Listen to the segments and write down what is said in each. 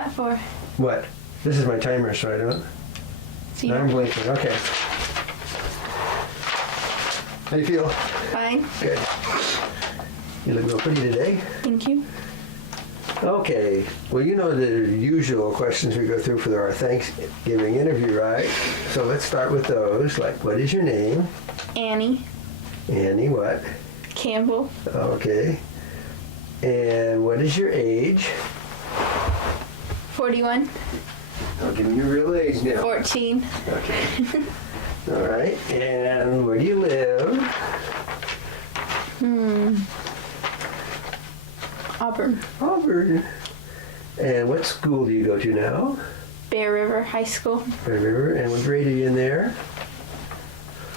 that for? What? This is my timer, so I don't. See, Now I'm blinking. Okay. How you feel? fine. Good. You look real pretty today. Thank you. Okay. Well, you know the usual questions we go through for our Thanksgiving interview, right? So let's start with those. Like, what is your name? Annie Annie, what? Campbell, Okay. And what is your age? 41, I'll give me your real age now. 14, Okay. All right. And where do you live? Auburn, Auburn. And what school do you go to now? Bear River High School, Remember. And what grade are you in there?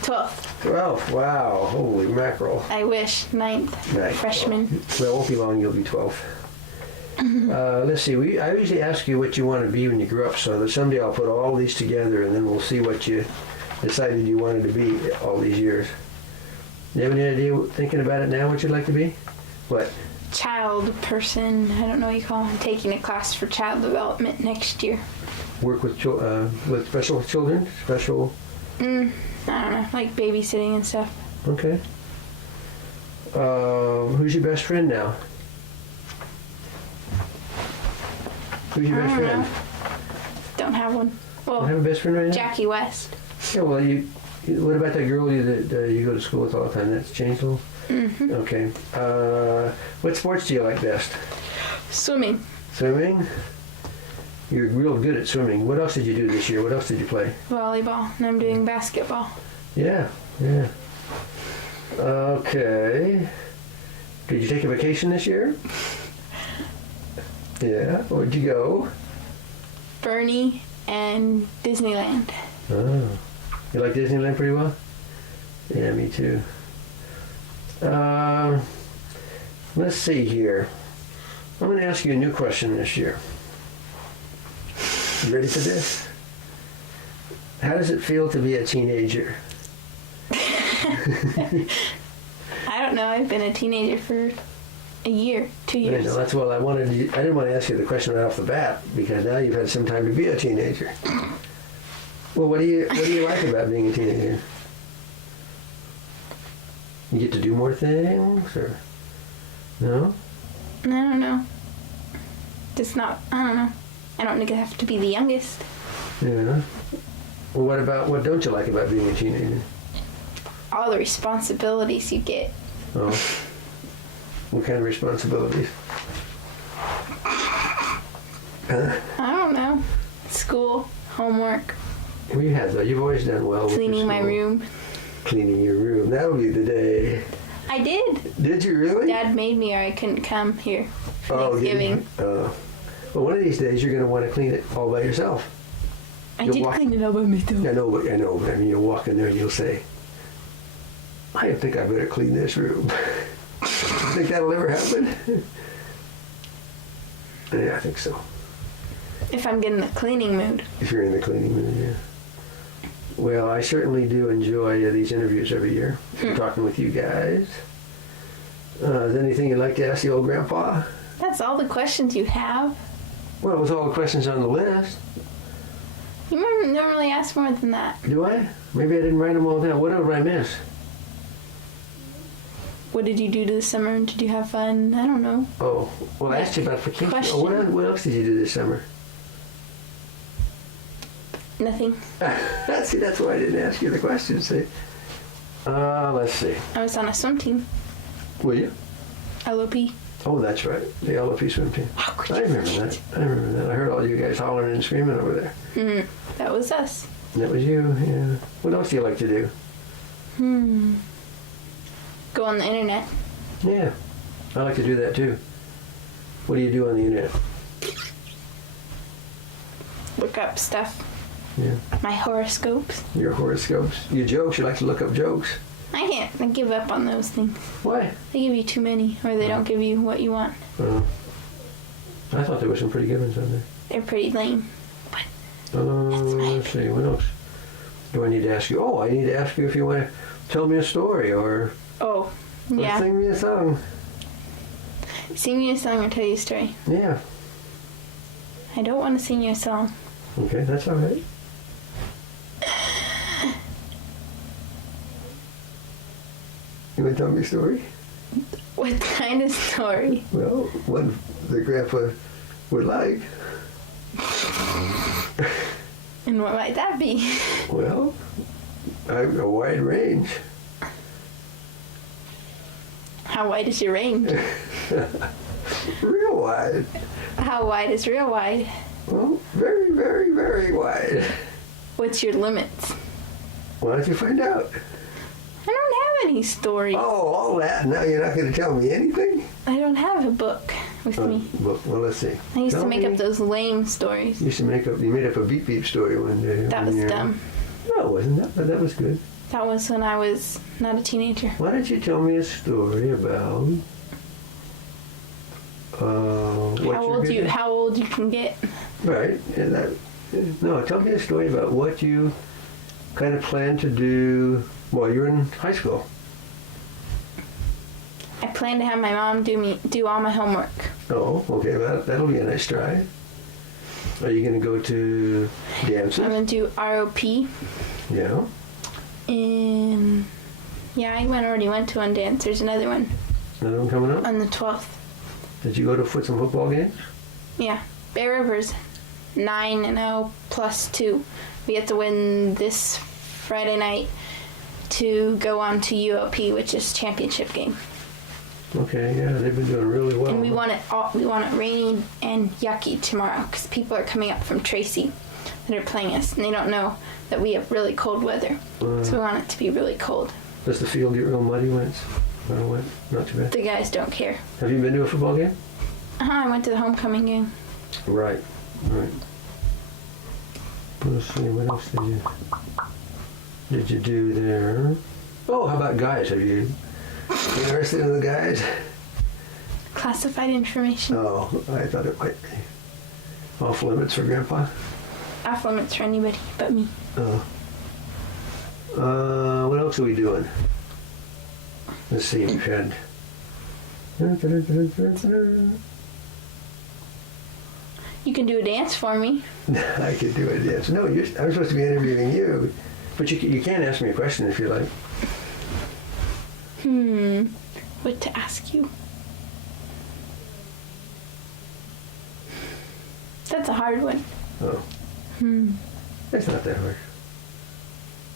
12th. 12. Wow. Holy mackerel. I wish, 9th. Right. Freshman. Well, it won't be long. You'll be 12. Let's see. I usually ask you what you want to be when you grow up, so that someday I'll put all these together, and then we'll see what you decided you wanted to be all these years. Do you have any idea, thinking about it now, what you'd like to be? What? Child person, I don't know what you call it. I'm taking a class for child development next year. Work with special children? Special? I don't know, like babysitting and stuff. Okay. Who's your best friend now? Who's your best I don't friend? know. Don't have one. You have Well, a best friend right now? Jackie West. Yeah, well, what about that girl that you go to school with all the time? That's changed a little? Mm-hmm. Okay. What sports do you like best? Swimming. Swimming? You're real good at swimming. What else did you do this year? What else did you play? Volleyball. And I'm doing basketball. Yeah. Okay. Did you take a vacation this year? Yeah. Where'd you go? Bernie and Disneyland. Oh. You like Disneyland pretty well? Yeah, me too. Let's see here. I'm going to ask you a new question this year. You ready for this? How does it feel to be a teenager? I don't know. I've been a teenager for a year, 2 I years. know, that's what I wanted. I didn't want to ask you the question right off the bat because now you've had some time to be a teenager. Well, what do you like about being a teenager? You get to do more things, or no? I don't know. Just not. I don't know. I don't have to be the youngest. Yeah. Well, what don't you like about being a teenager? All the responsibilities you get. Oh. What kind of responsibilities? I don't know. School, homework, Well, you have though. You've always done well with cleaning your my school. room. Cleaning your room. That'll be the day. I did. Did you really? Dad made me or I couldn't come here for Oh, did you? Thanksgiving. Well, one of these days you're going to want to clean it all by yourself. I You'll did walk- clean it all by myself. I know, but I mean, you'll walk in there and you'll say, I think I better clean this room. Think that'll ever happen? Yeah, I think so. If I'm getting the cleaning mood. If you're in the cleaning mood, yeah. Well, I certainly do enjoy these interviews every year. Talking with you guys. Is there anything you'd like to ask the old grandpa? That's all the questions you have. Well, it was all the questions on the list. You normally ask more than that. Do I? Maybe I didn't write them all down. What did I miss? What did you do this summer? Did you have fun? I don't know. Oh, well, I asked you about vacation. Question. Oh, what else did you do this summer? Nothing. See, that's why I didn't ask you the question. See? Let's see. I was on a swim team. Will you? LOP. Oh, that's right. The LOP swim team. How could I you remember forget? that. I remember that. I heard all you guys hollering and screaming over there. That was us. That was you, yeah. What else do you like to do? Go on the internet. Yeah, I like to do that too. What do you do on the internet? Look up stuff. Yeah, My horoscopes. your horoscopes. Your jokes, you like to look up jokes. I can't. I give up on those things. Why? They give you too many, or they don't give you what you want. I thought there were some pretty good ones on there. They're pretty lame. my Let's see, what else do I need to ask you? Oh, I need to ask you if you want to tell me a story or Oh, yeah. sing me a song. Sing me a song or tell you a story. Yeah. I don't want to sing you a song. Okay, that's all right. You want to tell me a story? What kind of story? Well, one that Grandpa would like. And what might that be? Well, I'm a wide range. How wide is your range? Real wide. How wide is real wide? Well, very, very, very wide. What's your limits? Why don't you find out? I don't have any stories. Oh, all that. Now you're not going to tell me anything? I don't have a book with me. Well, let's see. I used Tell to make me. up those lame stories. You made up a beep beep story one day. That was dumb. No, it wasn't that, but that was good. That was when I was not a teenager. Why don't you tell me a story about what How old you can get? Right. And no, tell me a story about what you kind of plan to do while you're in high school. I plan to have my mom do all my homework. Oh, okay. Well, that'll be a nice try. Are you going to go to dances? I'm gonna do ROP. Yeah. And yeah, I already went to one dance. There's another one Another one coming up? on the 12th. Did you go to some football games? Yeah, Bear Rivers 9-0 plus 2. We have to win this Friday night to go on to UOP, which is championship game. Okay, yeah, they've been doing really well. And we want it rainy and yucky tomorrow because people are coming up from Tracy that are playing us, and they don't know that we have really cold weather. So we want it to be really cold. Does the field get real muddy when it's wet? Not too bad. The guys don't care. Have you been to a football game? I went to the homecoming game. Right. Let's see, what else did you do there? Oh, how about guys? Have you interested in the guys? Classified information. Oh, I thought it might be off limits for Grandpa. Off limits for anybody but me. Oh. What else are we doing? Let's see, we've had... You can do a dance for me. I could do it, yes. No, I'm supposed to be interviewing you, but you can ask me a question if you like. What to ask you? That's a hard one. Oh. It's not that hard.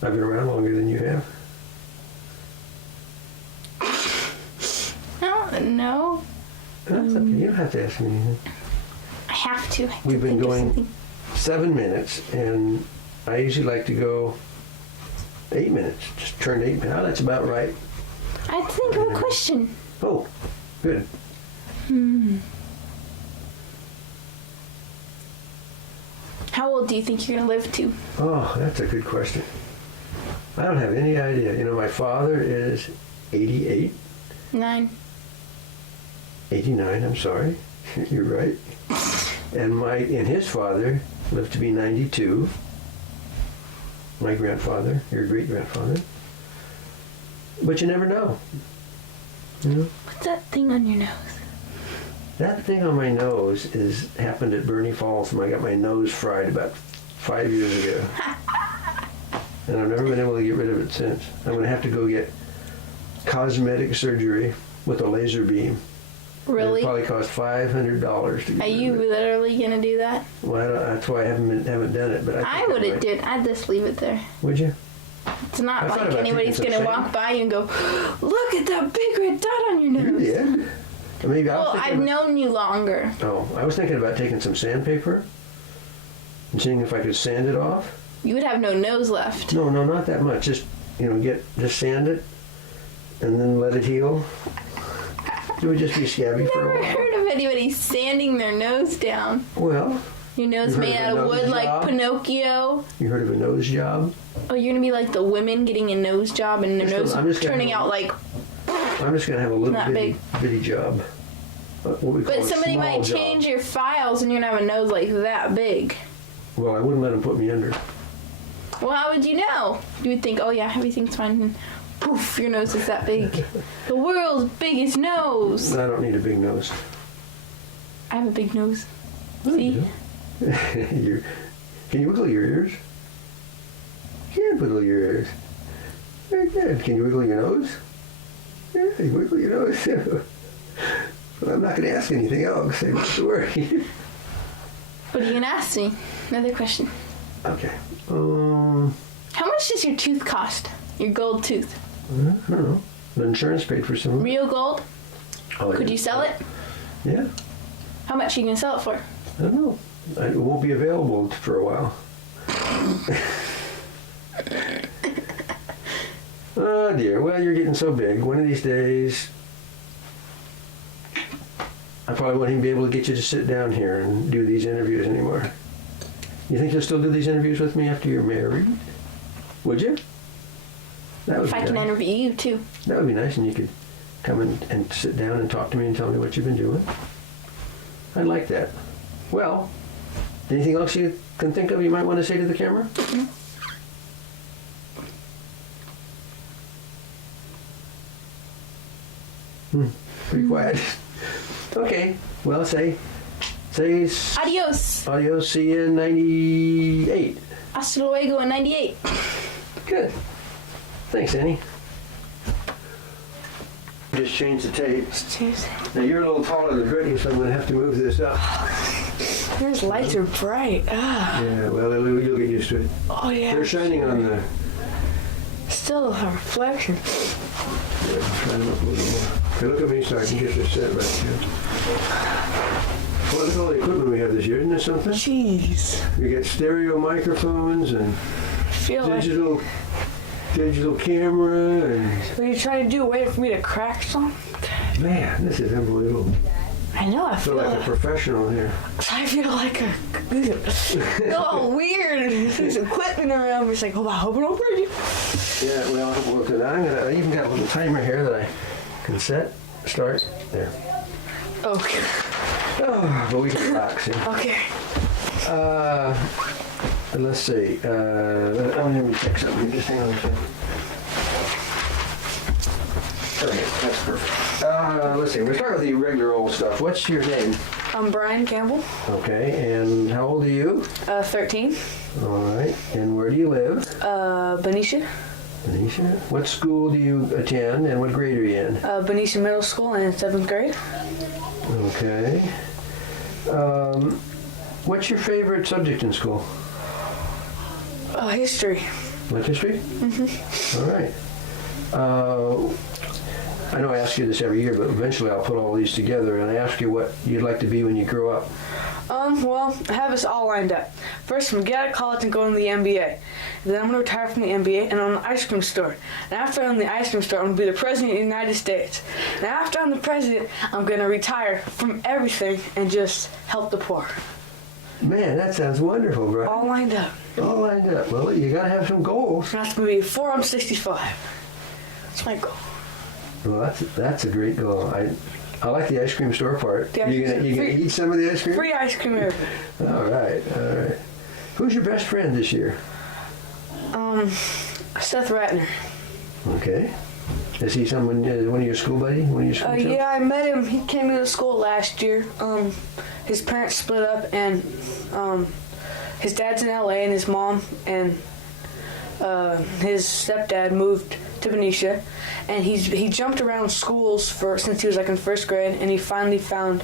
I've been around longer than you have. I don't know. That's okay. You don't have to ask me anything. I have to. We've been think of going something. 7 minutes, and I usually like to go 8 minutes. Just turned 8 minutes. Oh, that's about right. I have to think of a question. Oh, good. How old do you think you're gonna live to? Oh, that's a good question. I don't have any idea. You know, my father is 88, 9. 89, I'm sorry. You're right. And his father lived to be 92. My grandfather, your great-grandfather. But you never know. You know? What's that thing on your nose? That thing on my nose happened at Bernie Falls when I got my nose fried about 5 years ago. And I've never been able to get rid of it since. I'm going to have to go get cosmetic surgery with a laser beam. Really? It'll probably cost $500 to get Are rid you of it. literally gonna do that? Well, that's why I haven't done it. But I would have did. I'd just leave it there. Would you? It's not I thought like about anybody's taking gonna some walk by you and go, "Look at that big red dot on your You nose." did. Maybe I was Well, thinking I've about- known you longer. Oh, I was thinking about taking some sandpaper and seeing if I could sand it off. You would have no nose left. No, not that much. Just just sand it and then let it heal. It would just be scabby for a Never while. heard of anybody sanding their nose down. Well, Your nose You heard made of a out of nose wood like job? Pinocchio. you heard of a nose job? Oh, you're gonna be like the women getting a nose job and their nose I'm just gonna turning have- out like. I'm just going to have a little Not bitty job. What we call But a somebody small might job. change your files and you're gonna have a nose like that big. Well, I wouldn't let them put me under. Well, how would you know? You would think, oh yeah, everything's fine, and poof, your nose is that big. The world's biggest nose. I don't need a big nose. I have a big nose. No, you See? don't. Can you wiggle your ears? You can wiggle your ears. Very good. Can you wiggle your nose? Yeah, you wiggle your nose too. Well, I'm not going to ask anything else. So don't worry. What are you gonna ask me? Another question. Okay. How much does your tooth cost? Your gold tooth? I don't know. The insurance paid for some of it. Real gold? Oh, Could yeah. you sell it? Yeah. How much are you gonna sell it for? I don't know. It won't be available for a while. Oh dear. Well, you're getting so big. One of these days, I probably won't even be able to get you to sit down here and do these interviews anymore. You think you'll still do these interviews with me after you're married? Would you? That would If be I can nice. interview you too. That would be nice, and you could come and sit down and talk to me and tell me what you've been doing. I'd like that. Well, anything else you can think of you might want to say to the camera? Pretty quiet. Okay. Well, say Adios. adios. See you in 98. Hasta luego in 98. Good. Thanks, Annie. Just change the tape. Cheers. Now you're a little taller than Brittany, so I'm going to have to move this up. Yours lights are bright. Ah. Yeah, well, you'll get used to it. Oh yeah. They're shining on the... Still a reflection. Yeah, try them up a little more. Okay, look at me so I can get this set right here. Well, look at all the equipment we have this year. Isn't this something? Jeez. We got stereo microphones and I feel like digital camera and... what are you trying to do? Wait for me to crack some? Man, this is unbelievable. I know. I I feel feel like a like professional here. oh weird. There's equipment around me. It's like, oh, I hope I don't break it. Yeah, well, look at that. I even got a little timer here that I can set, start, there. Okay. Oh, but we can relax here. Okay. Let's see. Let me check something. Just hang on a second. Okay, that's perfect. Let's see. We'll start with the regular old stuff. What's your name? I'm Brian Campbell. Okay, and how old are you? 13. All right, and where do you live? Benicia. Benicia. What school do you attend, and what grade are you in? Benicia Middle School in 7th grade. Okay. What's your favorite subject in school? History. Like history? Mm-hmm. All right. I know I ask you this every year, but eventually I'll put all these together and I ask you what you'd like to be when you grow up. Well, I have this all lined up. First, I'm gonna get out of college and go into the NBA. Then I'm gonna retire from the NBA and own an ice cream store. And after I own the ice cream store, I'm gonna be the president of the United States. And after I'm the president, I'm gonna retire from everything and just help the poor. Man, that sounds wonderful, bro. All lined up. All lined up. Well, you gotta have some goals. And that's gonna be before I'm 65. That's my goal. Well, that's a great goal. I like the ice cream store part. The ice You cream gonna store. Free. eat some of the ice cream? Free ice cream everywhere. All right, all right. Who's your best friend this year? Seth Ratner. Okay. Is he someone, one of your school buddy? One of your school chums? Yeah, I met him. He came to school last year. His parents split up, and his dad's in LA, and his mom and his stepdad moved to Benicia, and he jumped around schools since he was like in 1st grade, and he finally found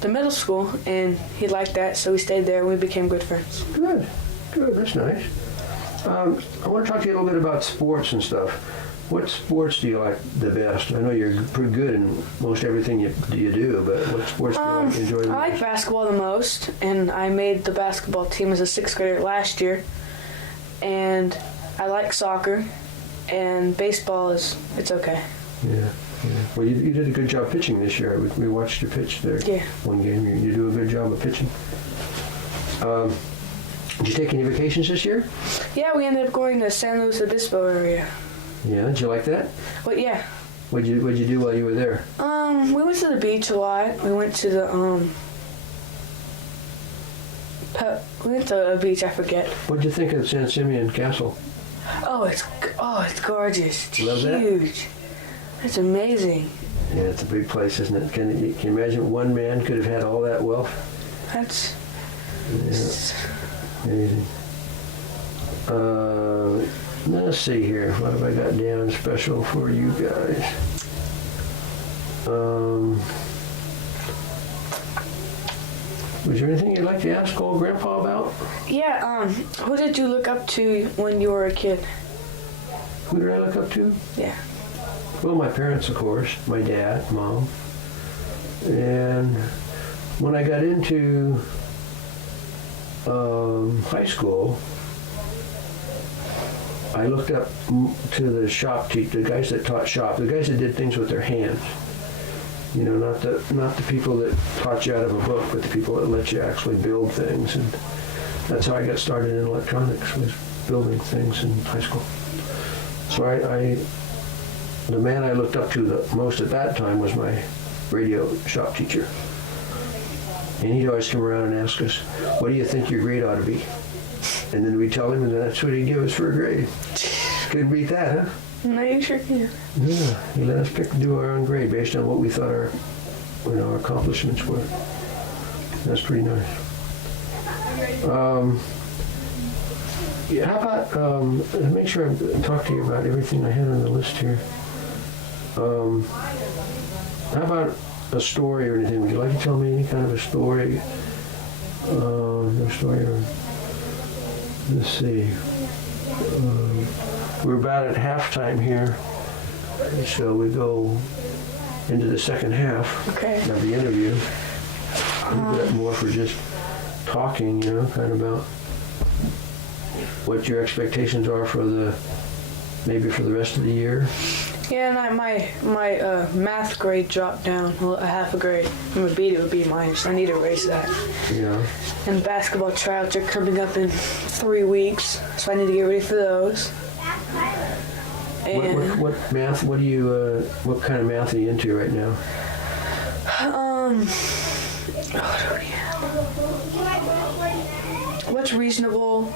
the middle school, and he liked that, so we stayed there, and we became good friends. Good, good. That's nice. I want to talk to you a little bit about sports and stuff. What sports do you like the best? I know you're pretty good in most everything you do, but what sports do you enjoy the I like most? basketball the most, and I made the basketball team as a 6th grader last year, and I like soccer, and baseball it's okay. Yeah, yeah. Well, you did a good job pitching this year. We watched you pitch there. Yeah. One game. You do a good job of pitching. Did you take any vacations this year? Yeah, we ended up going to San Luis Obispo area. Yeah. Did you like that? But yeah, What'd you do while you were there? we went to the beach a lot. We went to the we went to a beach. I forget. What'd you think of San Simeon Castle? Oh, it's gorgeous. It's Love that? huge. It's amazing. Yeah, it's a big place, isn't it? Can you imagine one man could have had all that wealth? That's Amazing. Let's see here. What have I got down special for you guys? Was there anything you'd like to ask old Grandpa about? Yeah, who did you look up to when you were a kid? Who did I look up to? Yeah. Well, my parents, of course. My dad, Mom. And when I got into high school, I looked up to the shop teacher, the guys that taught shop, the guys that did things with their hands. You know, not the people that taught you out of a book, but the people that let you actually build things. And that's how I got started in electronics, was building things in high school. So the man I looked up to the most at that time was my radio shop teacher. And he'd always come around and ask us, what do you think your grade ought to be? And then we'd tell him, and that's what he'd give us for a grade. Couldn't beat that, huh? No, you sure can. Yeah, he let us do our own grade based on what we thought our accomplishments were. That's pretty nice. Yeah, how about, make sure I talk to you about everything I had on the list here. How about a story or anything? Would you like to tell me any kind of a story? Let's see. We're about at halftime here, so we go into the second half Okay. of the interview. A bit more for just talking, kind of about what your expectations are maybe for the rest of the year. Yeah, and my math grade dropped down a half a grade. From a B to a B minus. I need to raise that. Yeah. And basketball tryouts are coming up in 3 weeks, so I need to get ready for those. And What math? What kind of math are you into right now? What's reasonable?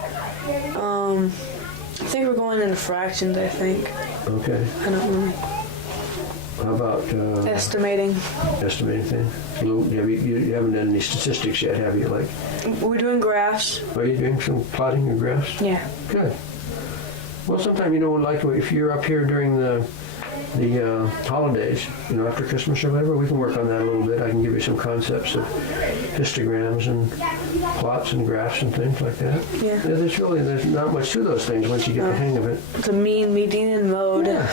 I think we're going into fractions. I think. Okay. I don't know. How about Estimating. estimating things? You haven't done any statistics yet, have you? Like, We're doing graphs. are you doing some plotting or graphs? Yeah. Good. Well, sometimes, like if you're up here during the holidays, after Christmas or whatever, we can work on that a little bit. I can give you some concepts of histograms and plots and graphs and things like that. Yeah. There's not much to those things once you get the hang of it. The mean, median, and mode. Yeah.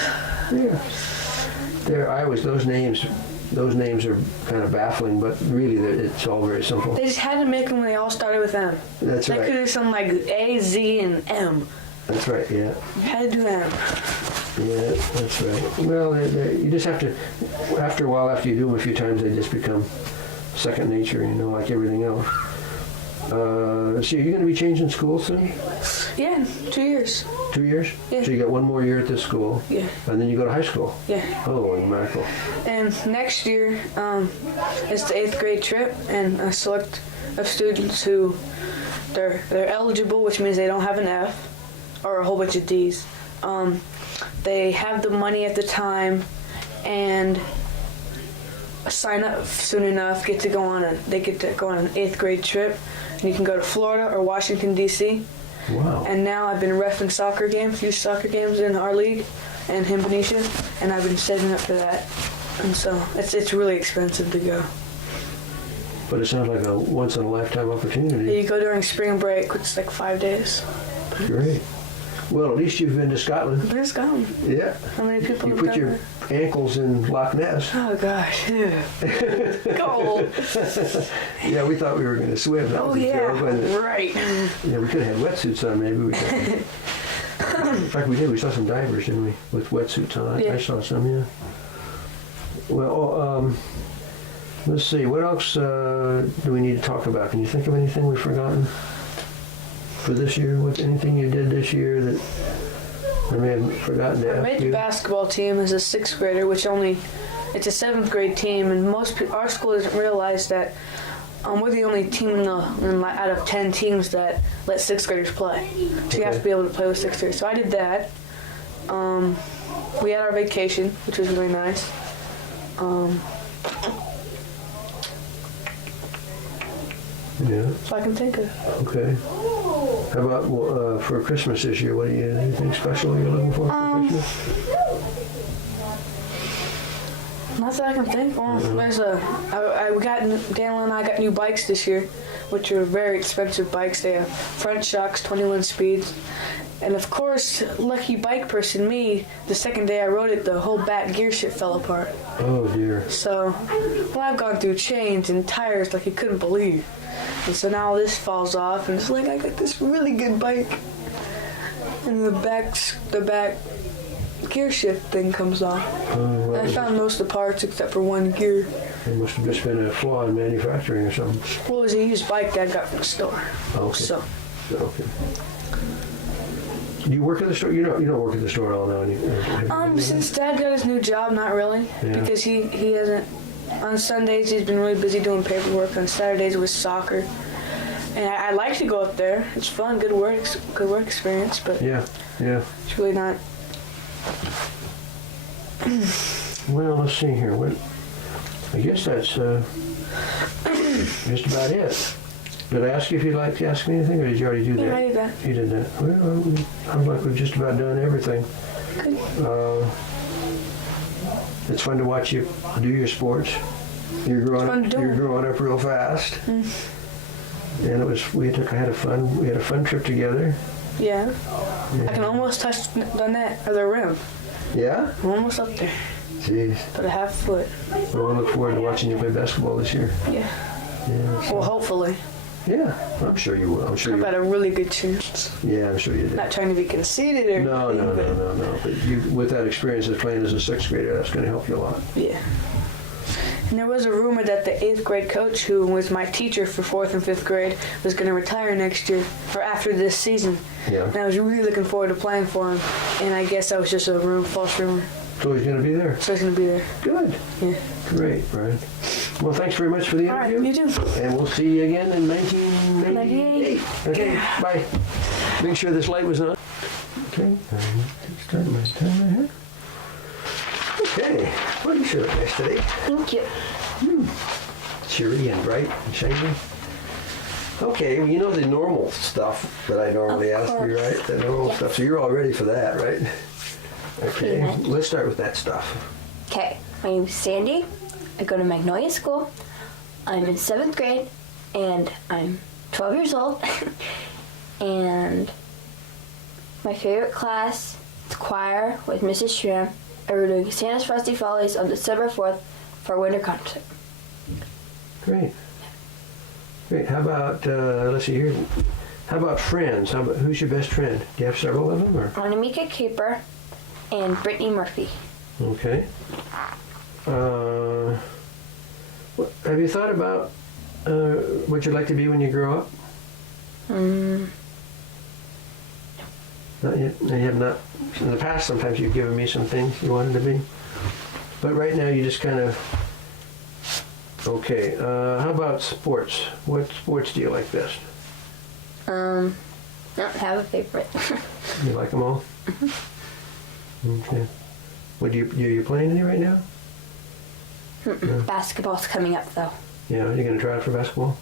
Those names are kind of baffling, but really it's all very simple. They just had to make them when they all started with M. That's They right. could do something like A, Z, and M. That's right, yeah. Had to do M. Yeah, that's right. Well, you just have to, after a while, after you do them a few times, they just become second nature, like everything else. So you're going to be changing school soon? Yeah, 2 years. 2 years? Yeah. So you got one more year at this school? Yeah. And then you go to high school? Yeah. Holy mackerel. And next year is the 8th grade trip, and a select of students who they're eligible, which means they don't have an F or a whole bunch of D's. They have the money at the time and sign up soon enough. They get to go on an 8th grade trip, and you can go to Florida or Washington D.C. Wow. And now I've been reffing youth soccer games in our league and in Benicia, and I've been saving up for that. And so it's really expensive to go. But it sounds like a once-in-a-lifetime opportunity. You go during spring break, which is like 5 days. Great. Well, at least you've been to Scotland. Where's Scotland? Yeah. How many people You have put done your that? ankles in Loch Ness. Oh gosh, yeah. Cold. Yeah, we thought we were going to swim. That Oh was a joke, wasn't yeah, it? right. Yeah, we could have had wetsuits on. Maybe we could. In fact, we did. We saw some divers, didn't we, with wetsuits on? Yeah. I saw some. Yeah. Well, let's see. What else do we need to talk about? Can you think of anything we've forgotten for this year? Anything you did this year that I may have forgotten to I ask made the you? basketball team as a 6th grader, it's a 7th grade team, and our school doesn't realize that we're the only team out of 10 teams that let 6th graders play. So you have to be able to play with 6th graders. So I did that. We had our vacation, which was really nice. Yeah. That's all I can think of. Okay. How about for Christmas this year? What do you anything special you're looking for Christmas? Not that I can think of. There's Daniel and I got new bikes this year, which are very expensive bikes. They have front shocks, 21 speeds. And of course, lucky bike person me, the second day I rode it, the whole back gear shift fell apart. Oh dear. So, well, I've gone through chains and tires like you couldn't believe. And so now this falls off, and it's like I got this really good bike. And the back gear shift thing comes off. Well, I found most of the parts except for one gear. it must have just been a flaw in manufacturing or something. Well, it was a used bike that I got from the store. Okay. So, Okay. Do you work at the store? You don't work at the store at all now. since Dad got his new job, not really, Yeah. because he hasn't. On Sundays, he's been really busy doing paperwork. On Saturdays, it was soccer. And I like to go up there. It's fun, good work experience, but Yeah. it's really not. Well, let's see here. I guess that's just about it. Did I ask you if you'd like to ask me anything, or did you already do that? Yeah, I did that. You did that. Well, sounds like we've just about done everything. Good. It's fun to watch you do your sports. You're growing fun to up. do You're it. growing up real fast. And it was. We had a fun trip together. Yeah. I can almost touch the net or the rim. Yeah. I'm almost up there, Jeez. but a half foot. Well, I look forward to watching you play basketball this year. Yeah. Yeah. Well, hopefully. Yeah. I'm sure you will. I'm sure I've you. got a really good chance. Yeah, I'm sure you do. Not trying to be conceited or No. anything, but But you, with that experience as playing as a sixth grader, that's going to help you a lot. yeah. And there was a rumor that the 8th grade coach, who was my teacher for 4th and 5th grade, was going to retire next year, or after this season. Yeah. And I was really looking forward to playing for him. And I guess that was just a false rumor. So he's going to be there. So he's going to be there. Good. Yeah. Great, Brian. Well, thanks very much for the All right, interview. you too. And we'll see you again in 1998. Okay, bye. Make sure this light was on. Okay, start my timer here. Okay, what you should have nice today. Thank you. Cheery and bright and shiny. Okay, well, you know the normal stuff that I normally Of ask you, course. right? The normal Yes. stuff. So you're all ready for that, right? Okay, Pretty much. let's start with that stuff. Okay, my name is Sandy. I go to Magnolia School. I'm in 7th grade, and I'm 12 years old. And my favorite class is choir with Mrs. Schramm. And we're doing Santa's Frosty Follies on December 4th for our winter concert. Great. Great. How about, let's see here. How about friends? Who's your best friend? Do you have several of them? Or? Anamika Caper and Brittany Murphy. Okay. Have you thought about what you'd like to be when you grow up? Not yet. No, you have not. In the past, sometimes you've given me some things you wanted to be. But right now, you just kind of... Okay. How about sports? What sports do you like best? I don't have a favorite. You like them all? Okay. Are you playing any right now? Basketball's coming up though. Yeah, are you going to try out for basketball?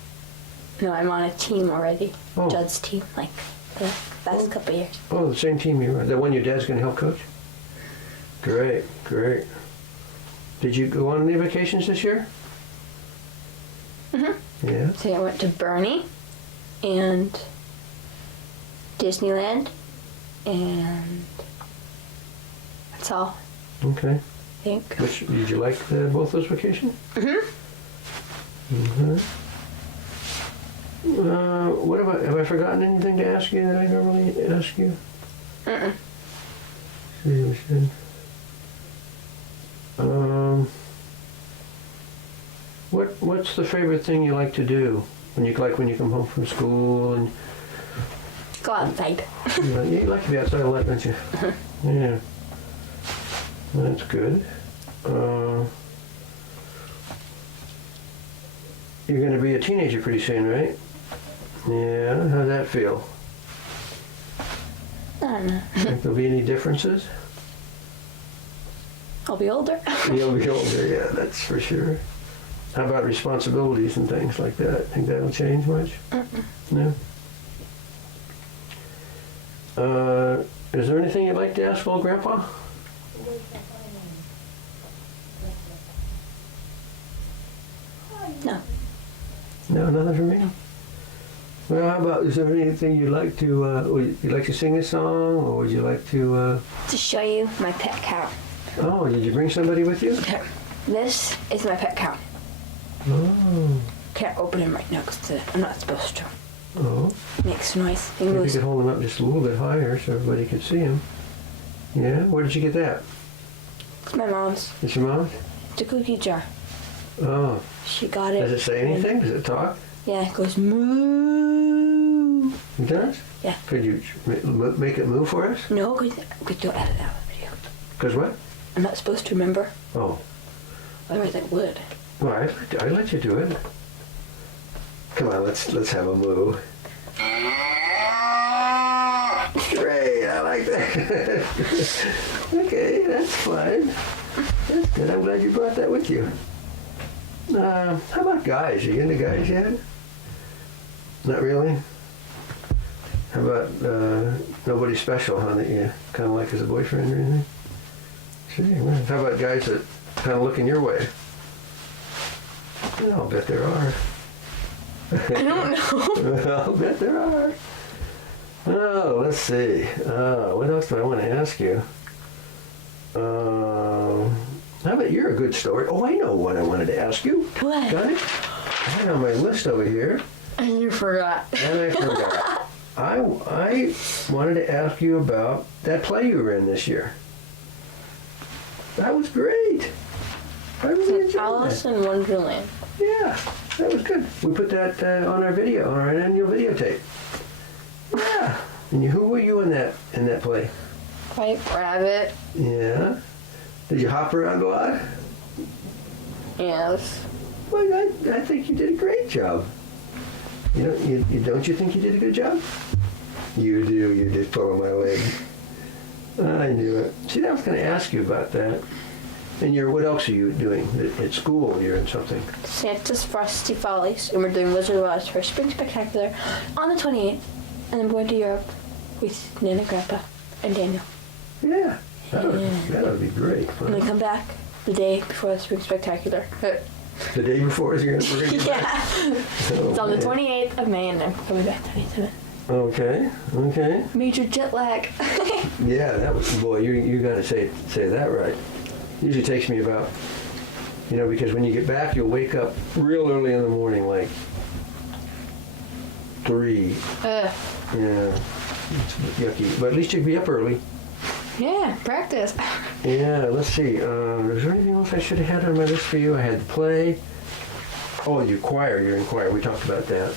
No, I'm on a team already. Oh. Judd's team, like the past couple years. Oh, the same team you were. The one your dad's going to help coach? Great, great. Did you go on any vacations this year? Yeah. So I went to Bernie and Disneyland, and that's all, Okay. I think. Did you like both those vacations? What about, have I forgotten anything to ask you that I normally ask you? See, we should. What's the favorite thing you like to do when you come home from school and Go outside. you like to be outside a lot, don't you? Yeah. That's good. You're going to be a teenager pretty soon, right? Yeah. How's that feel? I don't know. Think there'll be any differences? I'll be older. You'll be older, yeah, that's for sure. How about responsibilities and things like that? Think that'll change much? No? Is there anything you'd like to ask old Grandpa? No. No, nothing for me? Well, how about, is there anything you'd like to, would you like to sing a song, or would you like to, To show you my pet cow. oh, did you bring somebody with you? Okay. This is my pet cow. Oh, Can't open him right now because I'm not supposed to. oh. Makes noise. He Maybe you moves. could hold him up just a little bit higher so everybody could see him. Yeah, where did you get that? It's my mom's. It's your mom's? It's a cookie jar. Oh, She got it. does it say anything? Does it talk? Yeah, it goes moo. It does? Yeah. Could you make it move for us? No, we don't edit out the video. Because what? I'm not supposed to remember. Oh, Otherwise I would. well, I'd let you do it. Come on, let's have a moo. Great, I like that. Okay, that's fine. That's good. I'm glad you brought that with you. How about guys? You into guys yet? Not really? How about nobody special, huh, that you kind of like as a boyfriend or anything? Gee, well, how about guys that kind of looking your way? Yeah, I'll bet there are. I don't know. I'll bet there are. Oh, let's see. What else do I want to ask you? How about you're a good story? Oh, I know what I wanted to ask you. What? Got it? I had it on my list over here, And you forgot. and I forgot. I wanted to ask you about that play you were in this year. That was great. I really enjoyed Alice that. in Wonderland. Yeah, that was good. We put that on our video, on our annual videotape. Yeah. And who were you in that play? White Rabbit. Yeah. Did you hop around a lot? Yes. Well, I think you did a great job. Don't you think you did a good job? You do. You did pull on my leg. I knew it. See, I was going to ask you about that. And what else are you doing at school? You're in something. Santa's Frosty Follies. And we're doing Wizard of Oz for Spring Spectacular on the 28th. And I'm going to Europe with Nana, Grandpa, and Daniel. Yeah. That would be great. And I come back the day before the Spring Spectacular. The day before we're going to Yeah. It's on the 28th of May, and I'm coming back 27th. Okay. Major jet lag. Yeah, that was, boy, you got to say that right. Usually takes me about, because when you get back, you'll wake up real early in the morning, like 3. Ugh. Yeah, it's yucky. But at least you can be up early. Yeah, practice. Yeah, let's see. Is there anything else I should have had on my list for you? I had the play. Oh, you're in choir. We talked about that.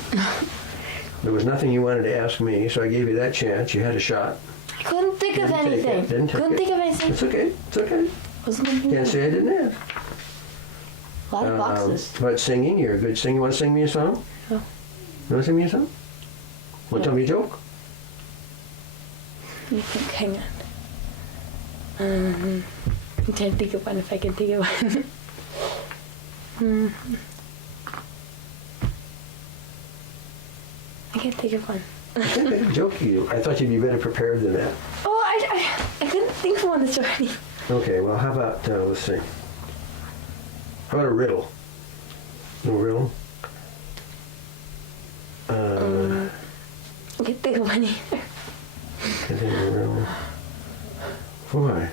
There was nothing you wanted to ask me, so I gave you that chance. You had a shot. I couldn't think of Didn't take it. anything. Didn't take Couldn't it. think of anything. It's okay. It's okay. Wasn't anything. Can't say I didn't ask. A lot of boxes. But singing, you're a good singer. You want to sing me a song? No. You want to sing me a song? Want to tell me a joke? You think, hang on. I'm trying to think of one if I can think of one. I can't think of one. I can't think of a joke you. I thought you'd be better prepared than that. Oh, I couldn't think of one that's already. Okay, well, how about, let's see. How about a riddle? No riddle? I can't think of one either. Can't think of a riddle. Boy.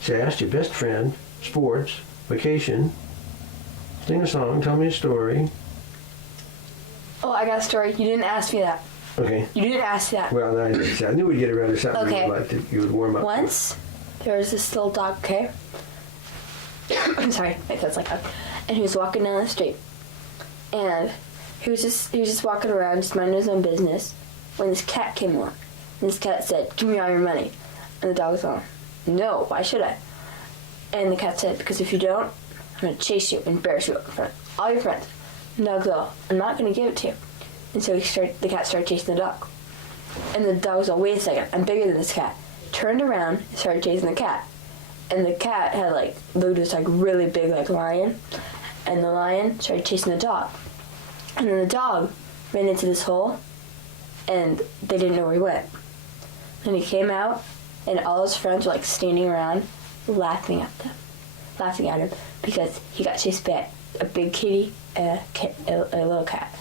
So I asked you best friend, sports, vacation, sing a song, tell me a story. Oh, I got a story. You didn't ask me that. Okay. You didn't ask that. Well, I knew we'd get around to something Okay. you would warm up. Once, there was this little dog, okay? I'm sorry, my throat's like that. And he was walking down the street. And he was just walking around, just minding his own business, when this cat came along. And this cat said, "Give me all your money." And the dog was like, "No, why should I?" And the cat said, "Because if you don't, I'm going to chase you and embarrass you in front of all your friends." And the dog's like, "I'm not going to give it to you." And so the cat started chasing the dog. And the dog was like, "Wait a second, I'm bigger than this cat." Turned around and started chasing the cat. And the cat had looked at this really big lion. and the lion started chasing the dog. And then the dog ran into this hole, and they didn't know where he went. And he came out, and all his friends were like standing around, laughing at him because he got chased by a big kitty and a little cat.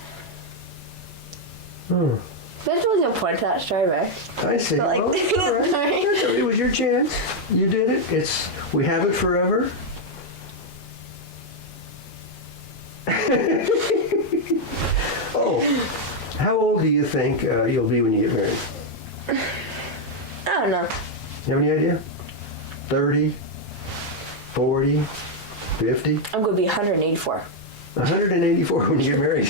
There's really no point to that story, right? I see. But, like, Well, it's all right. sorry. That's all right. It was your chance. You did it. We have it forever. Oh, how old do you think you'll be when you get married? I don't know. You have any idea? 30, 40, 50, I'm gonna be 184. 184 when you get married.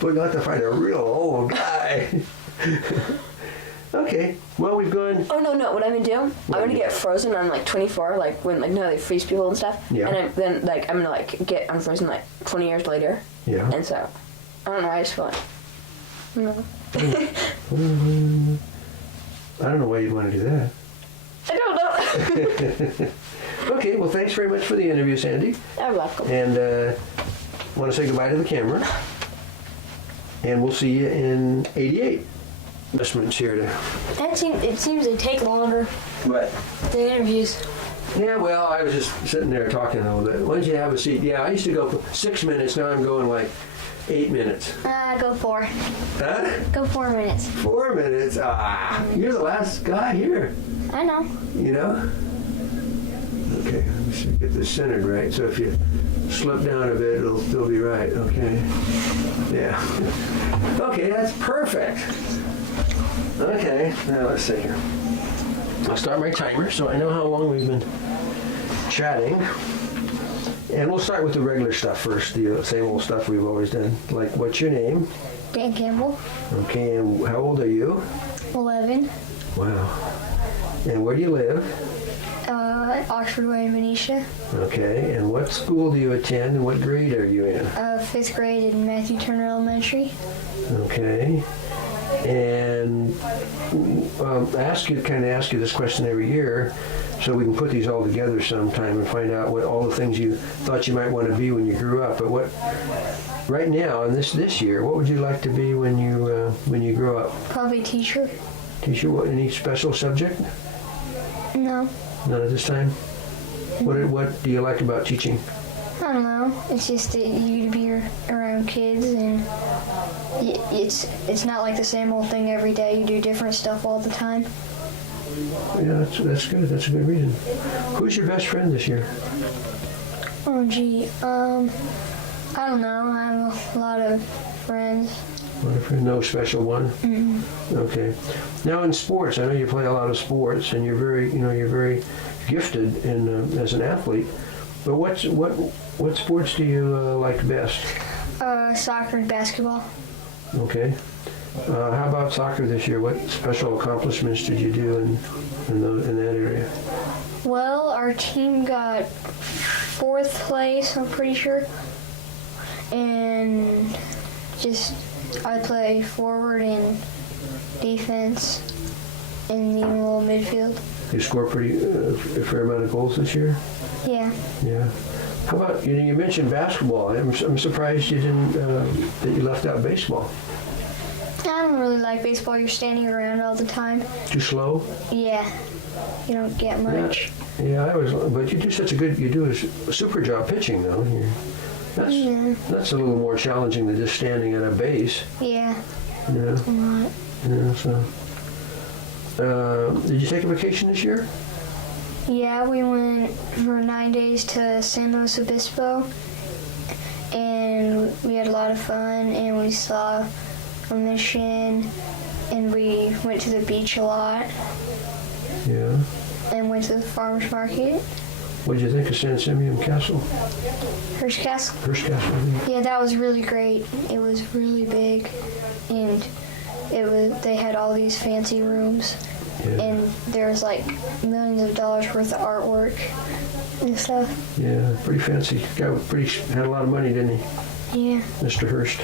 But not to find a real old guy. Okay, well, we've gone. Oh no! What I'm gonna do? I'm gonna get frozen on like 24, like when they freeze people and stuff. Yeah. And then I'm gonna I'm frozen like 20 years later. Yeah. And so, I don't know. I just feel like. No. I don't know why you'd want to do that. I don't know. Okay, well, thanks very much for the interview, Sandy. You're welcome. And want to say goodbye to the camera. And we'll see you in 88. Investments here to. It seems they take longer, What? the interviews. Yeah, well, I was just sitting there talking a little bit. Why don't you have a seat? Yeah, I used to go for 6 minutes. Now I'm going like 8 minutes. Go 4. Huh? Go 4 minutes. 4 minutes? Ah, you're the last guy here. I know. You know? Okay, let me see, get this centered right. So if you slip down a bit, it'll still be right. Okay. Yeah. Okay, that's perfect. Okay, now let's see here. I'll start my timer so I know how long we've been chatting. And we'll start with the regular stuff first, the same old stuff we've always done. Like, what's your name? Dan Campbell, Okay, and how old are you? 11. Wow. And where do you live? Oxford Way in Benicia. Okay, and what school do you attend and what grade are you in? 5th grade in Matthew Turner Elementary. Okay. And ask you this question every year so we can put these all together sometime and find out what all the things you thought you might want to be when you grew up. But what right now in this year, what would you like to be when you grow up? Probably teacher. Teacher, what, any special subject? No. Not at this time? What do you like about teaching? I don't know. It's just that you to be around kids, and it's not like the same old thing every day. You do different stuff all the time. Yeah, that's good. That's a good reason. Who's your best friend this year? Oh gee, I don't know. I have a lot of friends. No special one. Okay. Now in sports, I know you play a lot of sports, and you're very gifted in as an athlete. But what sports do you like best? Soccer and basketball. Okay. How about soccer this year? What special accomplishments did you do in that area? Well, our team got 4th place, I'm pretty sure. And I play forward and defense and even a little midfield. You score a fair amount of goals this year? Yeah. Yeah. How about, you mentioned basketball. I'm surprised you didn't, that you left out baseball. I don't really like baseball. You're standing around all the time. Too slow? Yeah. You don't get much. Yeah, but you do a super job pitching though. That's a little more challenging than just standing at a base. Yeah. Yeah. A lot. Yeah, so. Did you take a vacation this year? Yeah, we went for 9 days to San Luis Obispo, and we had a lot of fun, and we saw a mission, and we went to the beach a lot, Yeah. and went to the farmer's market. What did you think of San Simeon Castle? Hearst Castle. Hearst Castle, I think. Yeah, that was really great. It was really big, and they had all these fancy rooms. Yeah. And there was like millions of dollars worth of artwork and stuff. Yeah, pretty fancy. Guy had a lot of money, didn't he? Yeah. Mr. Hearst.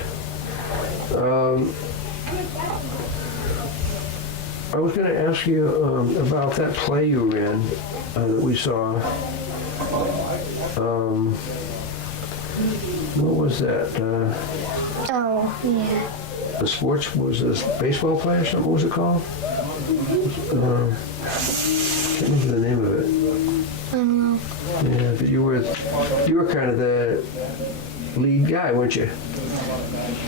I was going to ask you about that play you ran that we saw. what was that? Oh, yeah. The sports, was this baseball player or something? What was it called? Can't remember the name of it. I don't know. Yeah, but you were kind of the lead guy, weren't you?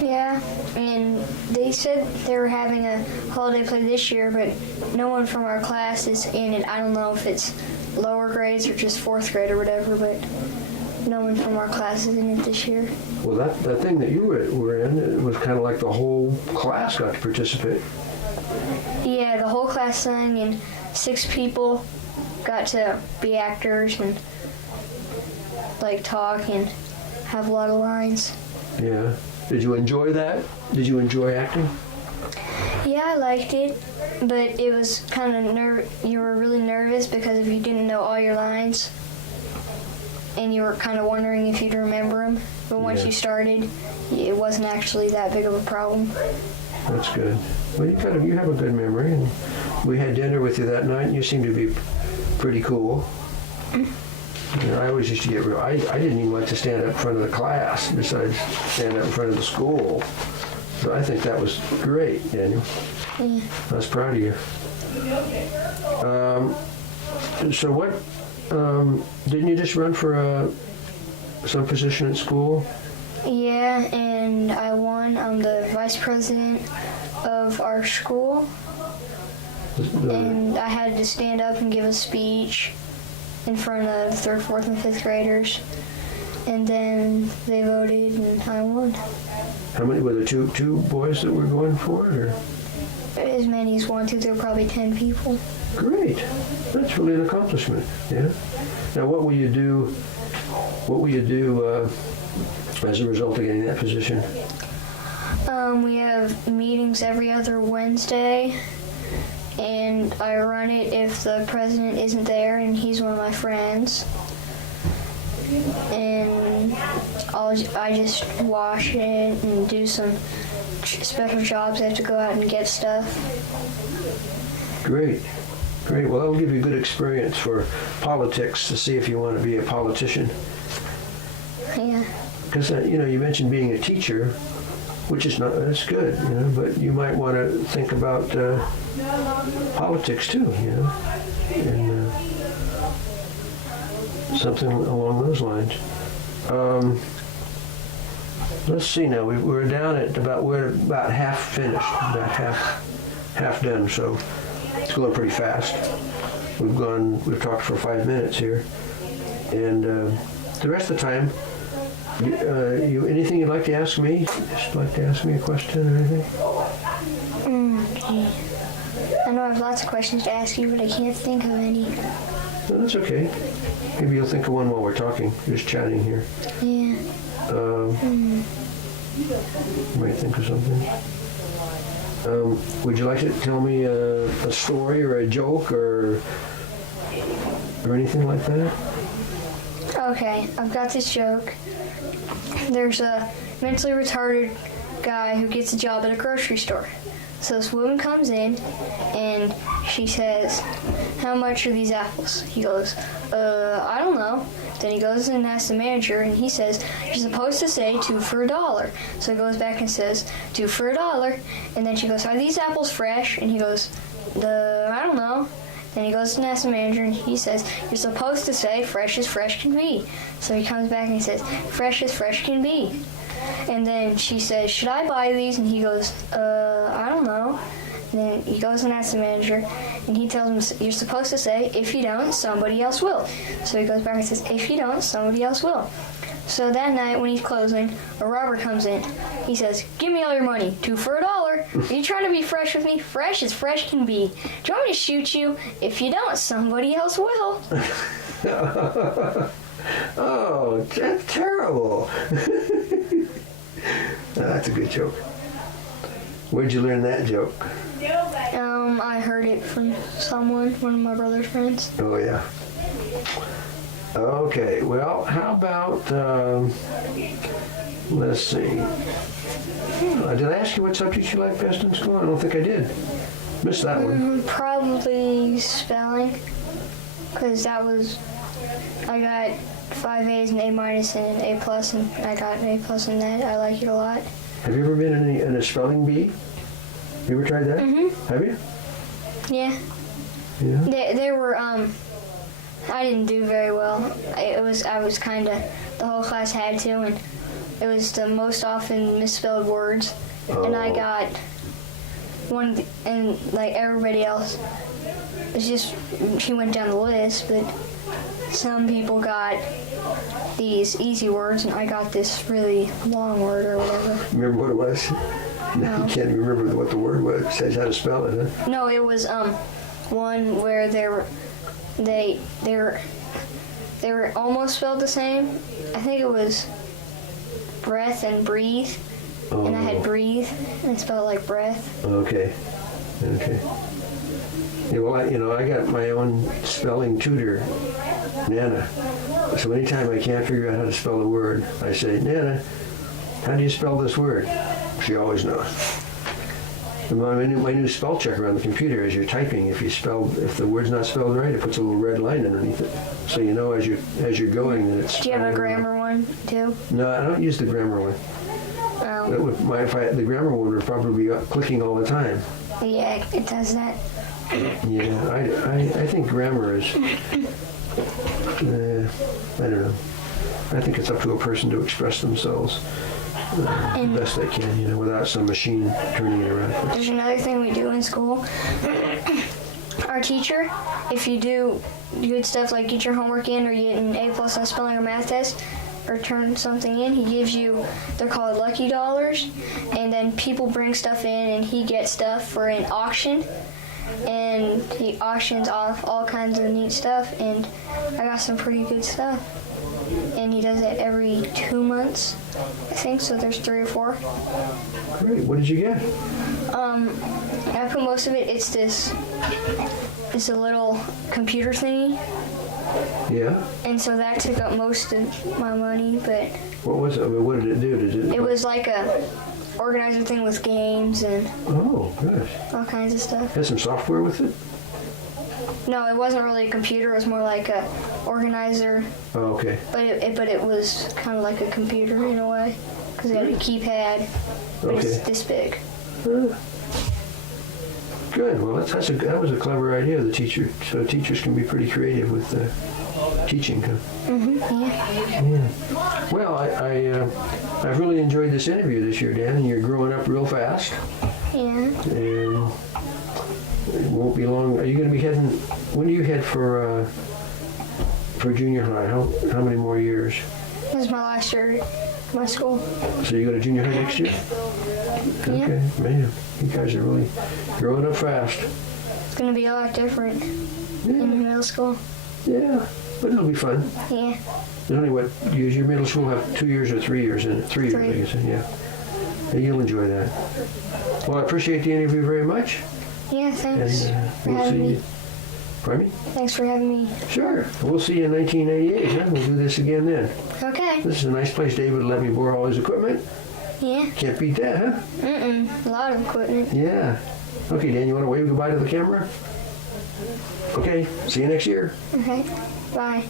Yeah, and they said they were having a holiday play this year, but no one from our class is in it. I don't know if it's lower grades or just fourth grade or whatever, but no one from our class is in it this year. Well, that thing that you were in, it was kind of like the whole class got to participate. Yeah, the whole class sang, and 6 people got to be actors and like talk and have a lot of lines. Yeah. Did you enjoy that? Did you enjoy acting? Yeah, I liked it, but it was kind of you were really nervous because if you didn't know all your lines, and you were kind of wondering if you'd remember them. But once Yeah. you started, it wasn't actually that big of a problem. That's good. Well, you have a good memory, and we had dinner with you that night, and you seemed to be pretty cool. You know, I always used to get real. I didn't even like to stand up in front of the class, besides stand up in front of the school. So I think that was great, Daniel. Yeah. I was proud of you. So what? Didn't you just run for some position at school? Yeah, and I won. I'm the vice president of our school, and I had to stand up and give a speech in front of 3rd, 4th, and 5th graders, and then they voted, and I won. How many were there? Two boys that were going for it, or? As many as wanted. There were probably 10 people. Great. That's really an accomplishment. Yeah. Now, what will you do? What will you do as a result of getting that position? We have meetings every other Wednesday, and I run it if the president isn't there and he's one of my friends. And I just wash it and do some special jobs. I have to go out and get stuff. Great. Great. Well, that'll give you a good experience for politics to see if you want to be a politician. Yeah. Because, you mentioned being a teacher, which is not, that's good, but you might want to think about politics too, and something along those lines. Let's see now, we're down at we're about half finished, about half done, so it's going pretty fast. We've talked for 5 minutes here, and the rest of the time, anything you'd like to ask me? Just like to ask me a question or anything? I know I have lots of questions to ask you, but I can't think of any. No, that's okay. Maybe you'll think of one while we're talking, just chatting here. Yeah. You might think of something. Would you like to tell me a story or a joke or anything like that? Okay, I've got this joke. There's a mentally retarded guy who gets a job at a grocery store. So this woman comes in and she says, "How much are these apples?" He goes, I don't know." Then he goes and asks the manager and he says, "You're supposed to say 2 for $1. So he goes back and says, 2 for $1. And then she goes, "Are these apples fresh?" And he goes, I don't know." Then he goes and asks the manager and he says, "You're supposed to say fresh as fresh can be." So he comes back and he says, "Fresh as fresh can be." And then she says, "Should I buy these?" And he goes, I don't know. And then he goes and asks the manager and he tells him, "You're supposed to say, if you don't, somebody else will." So he goes back and says, "If you don't, somebody else will." So that night when he's closing, a robber comes in. He says, "Give me all your money, 2 for $1. Are you trying to be fresh with me? Fresh as fresh can be. Do you want me to shoot you? If you don't, somebody else will." Oh, that's terrible. That's a good joke. Where'd you learn that joke? I heard it from someone, one of my brother's friends. Oh, yeah. Okay, well, how about, let's see. Did I ask you what subject you like best in school? I don't think I did. Missed that one. Probably spelling, because I got 5 A's and A minus and an A plus, and I got an A plus in that. I like it a lot. Have you ever been in a spelling bee? You ever tried that? Have you? Yeah. Yeah. They were, I didn't do very well. I was kind of, the whole class had to, and it was the most often misspelled words. And I Oh. got one, and like everybody else, it's just, she went down the list, but some people got these easy words, and I got this really long word or whatever. Remember what it was? No. You can't even remember what the word was. It says how to spell it, huh? No, it was one where they were almost spelled the same. I think it was breath and breathe, and I had breathe, and I spelled it like breath. Okay. Yeah, well, I got my own spelling tutor, Nana. So anytime I can't figure out how to spell a word, I say, Nana, how do you spell this word? She always knows. And my new spell checker on the computer, as you're typing, if the word's not spelled right, it puts a little red line underneath it, so you know as you're going that it's. Do you have a spelling right. grammar one too? No, I don't use the grammar one. The grammar one would probably be clicking all the time. Yeah, it does that. Yeah, I think grammar is, I don't know. I think it's up to a person to express themselves the best they can, without some machine turning it around. There's another thing we do in school. Our teacher, if you do good stuff like get your homework in or you get an A plus on spelling or math test, or turn something in, he gives you, they're called lucky dollars, and then people bring stuff in and he gets stuff for an auction, and he auctions off all kinds of neat stuff, and I got some pretty good stuff. And he does it every 2 months, I think, so there's 3 or 4. Great. What did you get? I put most of it, it's a little computer thingy, Yeah. and so that took up most of my money, but What was it? I mean, what did it do? it was like a organizer thing with games and Oh, gosh. all kinds of stuff. Had some software with it? No, it wasn't really a computer, it was more like a organizer, Oh, okay. but it was kind of like a computer in a way, because it had a keypad, but it's Okay. this big. Good. Well, that was a clever idea of the teacher. So teachers can be pretty creative with teaching. Huh? Yeah. Yeah. Well, I've really enjoyed this interview this year, Dan, and you're growing up real fast. Yeah. And it won't be long. Are you going to be heading? When do you head for junior high? How many more years? This is my last year at my school. So you go to junior high next year? Yeah. Okay, man, you guys are really growing up fast. It's going to be a lot different in middle school. Yeah, but it'll be fun. Yeah. There's only what years? Your middle school have 2 years or 3 years in it? 3 years, I guess. Yeah. And you'll enjoy that. Well, I appreciate the interview very much. Yeah, thanks And for we'll having see me. you. Pardon me? Thanks for having me. Sure. We'll see you in 1988. Huh? We'll do this again then. Okay. This is a nice place. David let me borrow all his equipment. Yeah. Can't beat that, huh? A lot of equipment. Yeah. Okay, Dan, you want to wave goodbye to the camera? Okay. See you next year. Okay. Bye.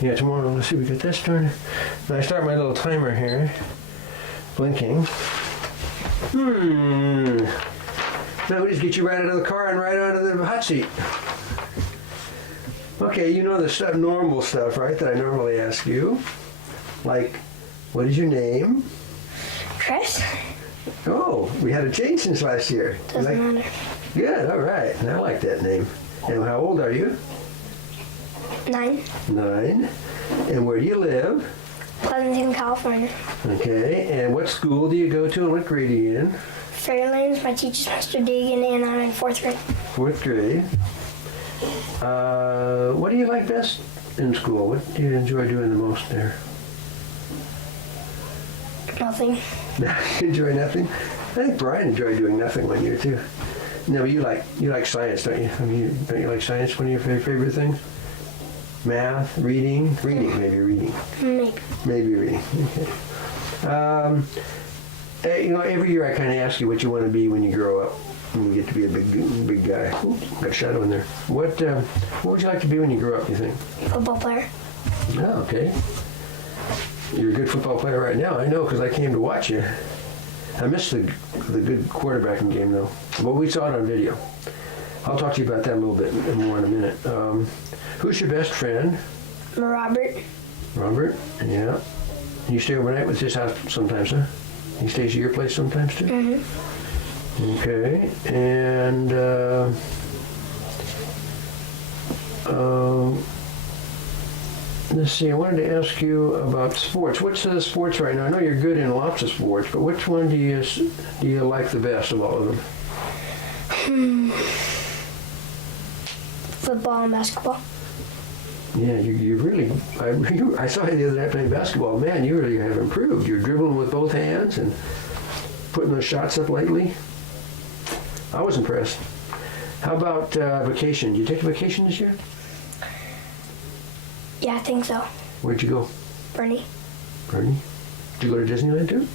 Yeah, tomorrow, let's see, we got this turn. Now I start my little timer here. Blinking. Now we just get you right out of the car and right onto the hot seat. Okay, you know the stuff, normal stuff, right, that I normally ask you. Like, what is your name? Chris? Oh, we had a change since last year. You like- Doesn't matter. Good, all right. I like that name. And how old are you? 9. 9. And where do you live? Pleasanton, California. Okay, and what school do you go to and what grade are you in? Fairlands, my teacher's Mr. Deegan, and I'm in 4th grade. 4th grade. What do you like best in school? What do you enjoy doing the most there? Nothing. Enjoy nothing? I think Brian enjoyed doing nothing one year too. No, but you like science, don't you? I mean, don't you like science? One of your favorite things? Math, reading, maybe reading. Maybe reading. Okay. Every year I kind of ask you what you want to be when you grow up. when you get to be a big guy. Ooh, got a shadow in there. What would you like to be when you grow up, you think? Football player. Oh, okay. You're a good football player right now. I know because I came to watch you. I missed the good quarterbacking game, though. Well, we saw it on video. I'll talk to you about that a little bit more in a minute. Who's your best friend? Robert. Robert? Yeah. You stay overnight with his house sometimes, huh? He stays at your place sometimes, too? Mm-hmm. Okay. And, let's see, I wanted to ask you about sports. What's the sports right now? I know you're good in lots of sports, but which one do you like the best of all of them? Football and basketball. Yeah, you really, I saw you the other night playing basketball. Man, you really have improved. You're dribbling with both hands and putting those shots up lately. I was impressed. How about vacation? Did you take a vacation this year? Yeah, I think so. Where'd you go? Bernie. Bernie? Did you go to Disneyland too?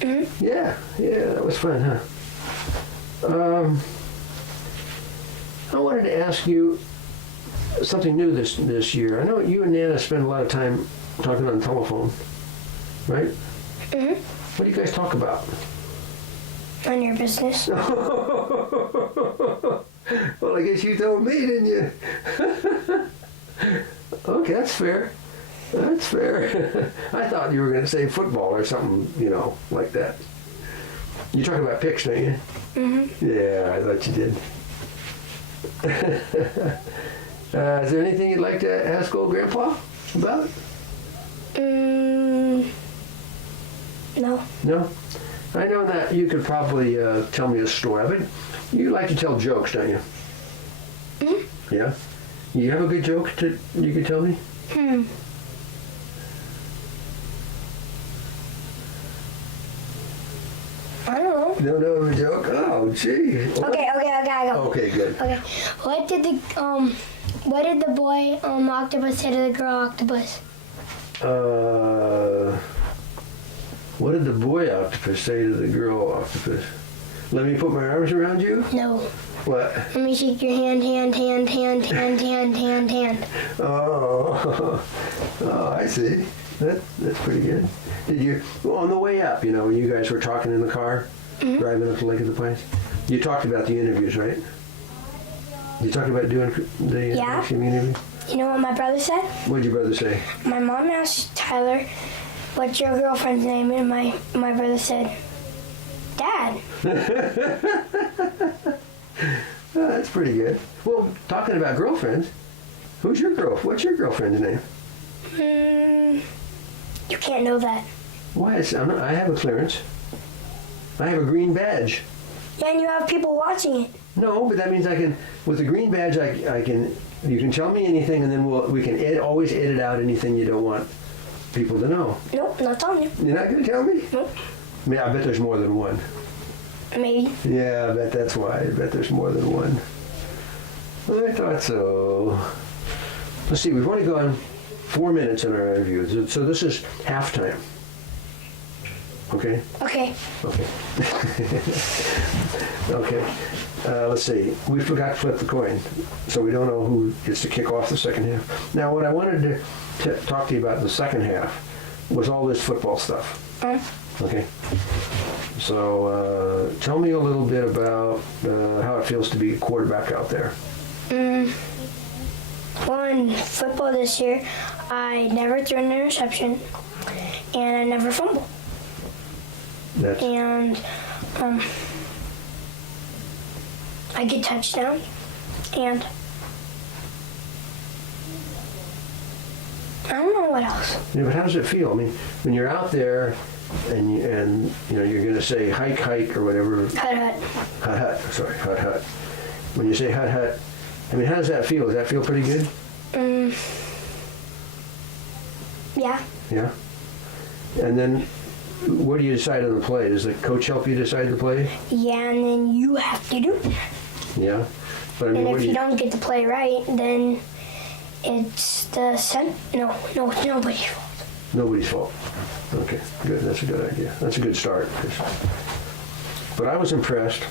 Mm-hmm. Yeah, that was fun, huh? I wanted to ask you something new this year. I know you and Nana spend a lot of time talking on the telephone, right? Mm-hmm. What do you guys talk about? On your business. Well, I guess you told me, didn't you? Okay, that's fair. That's fair. I thought you were going to say football or something, like that. You talk about picks, don't you? Mm-hmm. Yeah, I thought you did. Is there anything you'd like to ask old Grandpa about? No. No? I know that you could probably tell me a story. But you like to tell jokes, don't you? Mm-hmm. Yeah? You have a good joke you could tell me? I don't know. You don't know a joke? Oh, gee. Okay, I go. Okay, good. Okay. What did the boy octopus say to the girl octopus? What did the boy octopus say to the girl octopus? Let me put my arms around you? No. What? Let me shake your hand. Oh, I see. That's pretty good. Did you, on the way up, when you guys were talking in the car, driving up to Lake of the Pines, you talked about the interviews, right? You talked about doing the Yeah. interview? You know what my brother said? What did your brother say? My mom asked Tyler, "What's your girlfriend's name?" And my brother said, "Dad." Oh, that's pretty good. Well, talking about girlfriends, what's your girlfriend's name? You can't know that. Why? I have a clearance. I have a green badge. Yeah, and you have people watching it. No, but that means I can, with the green badge, you can tell me anything, and then we can always edit out anything you don't want people to know. Nope, not telling you. You're not going to tell me? Nope. I bet there's more than one. Maybe. Yeah, I bet that's why. I bet there's more than one. I thought so. Let's see, we've only gone 4 minutes in our interview, so this is halftime. Okay? Okay. Okay. Okay. Let's see. We forgot to flip the coin, so we don't know who gets to kick off the second half. Now, what I wanted to talk to you about in the second half was all this football stuff. Okay. So, tell me a little bit about how it feels to be a quarterback out there. Well, in football this year, I never threw an interception, and I never fumbled. That's And I get touchdowns, and I don't know what else. Yeah, but how does it feel? I mean, when you're out there and you're going to say hike or whatever. Hut. Hut. Sorry, hut. When you say hut, I mean, how does that feel? Does that feel pretty good? Yeah. Yeah. And then, what do you decide on the play? Does the coach help you decide the play? Yeah, and then you have to do it. Yeah. But I mean, And what if do you you? don't get the play right, then it's the No, it's nobody's fault. Nobody's fault. Okay, good. That's a good idea. That's a good start. But I was impressed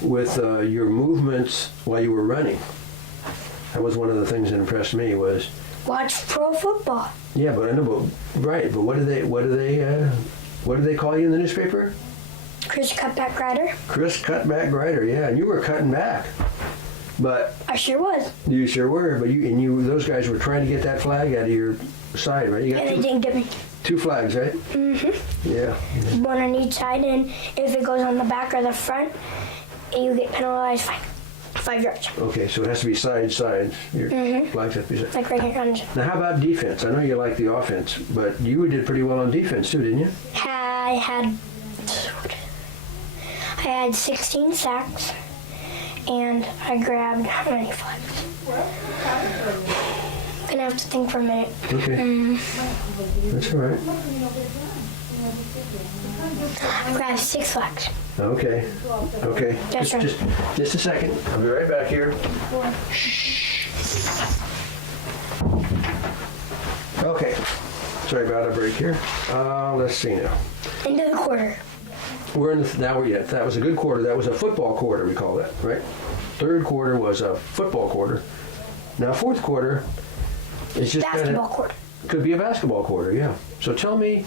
with your movements while you were running. That was one of the things that impressed me was. Watch pro football. Yeah, but I know, but right. But what do they call you in the newspaper? Chris Cutback Rider. Chris Cutback Rider. Yeah, and you were cutting back. But I sure was. you sure were. But those guys were trying to get that flag out of your side, right? You got And they didn't get me. 2 flags, right? Mm-hmm. Yeah. One on each side, and if it goes on the back or the front, you get penalized 5 yards. Okay, so it has to be sides. Your flags have to be sides. Like right here on the Now, how about defense? I know you like the offense, but you did pretty well on defense too, didn't you? I had 16 sacks, and I grabbed how many flags? I'm gonna have to think for a minute. Okay. That's all right. I grabbed 6 flags. Okay. Okay. Yes, sir. Just a second. I'll be right back here. Okay. Sorry about a break here. Let's see now. Into the quarter. We're in that was a good quarter. That was a football quarter, we call that, right? Third quarter was a football quarter. Now fourth quarter is just Basketball quarter. could be a basketball quarter, yeah. So tell me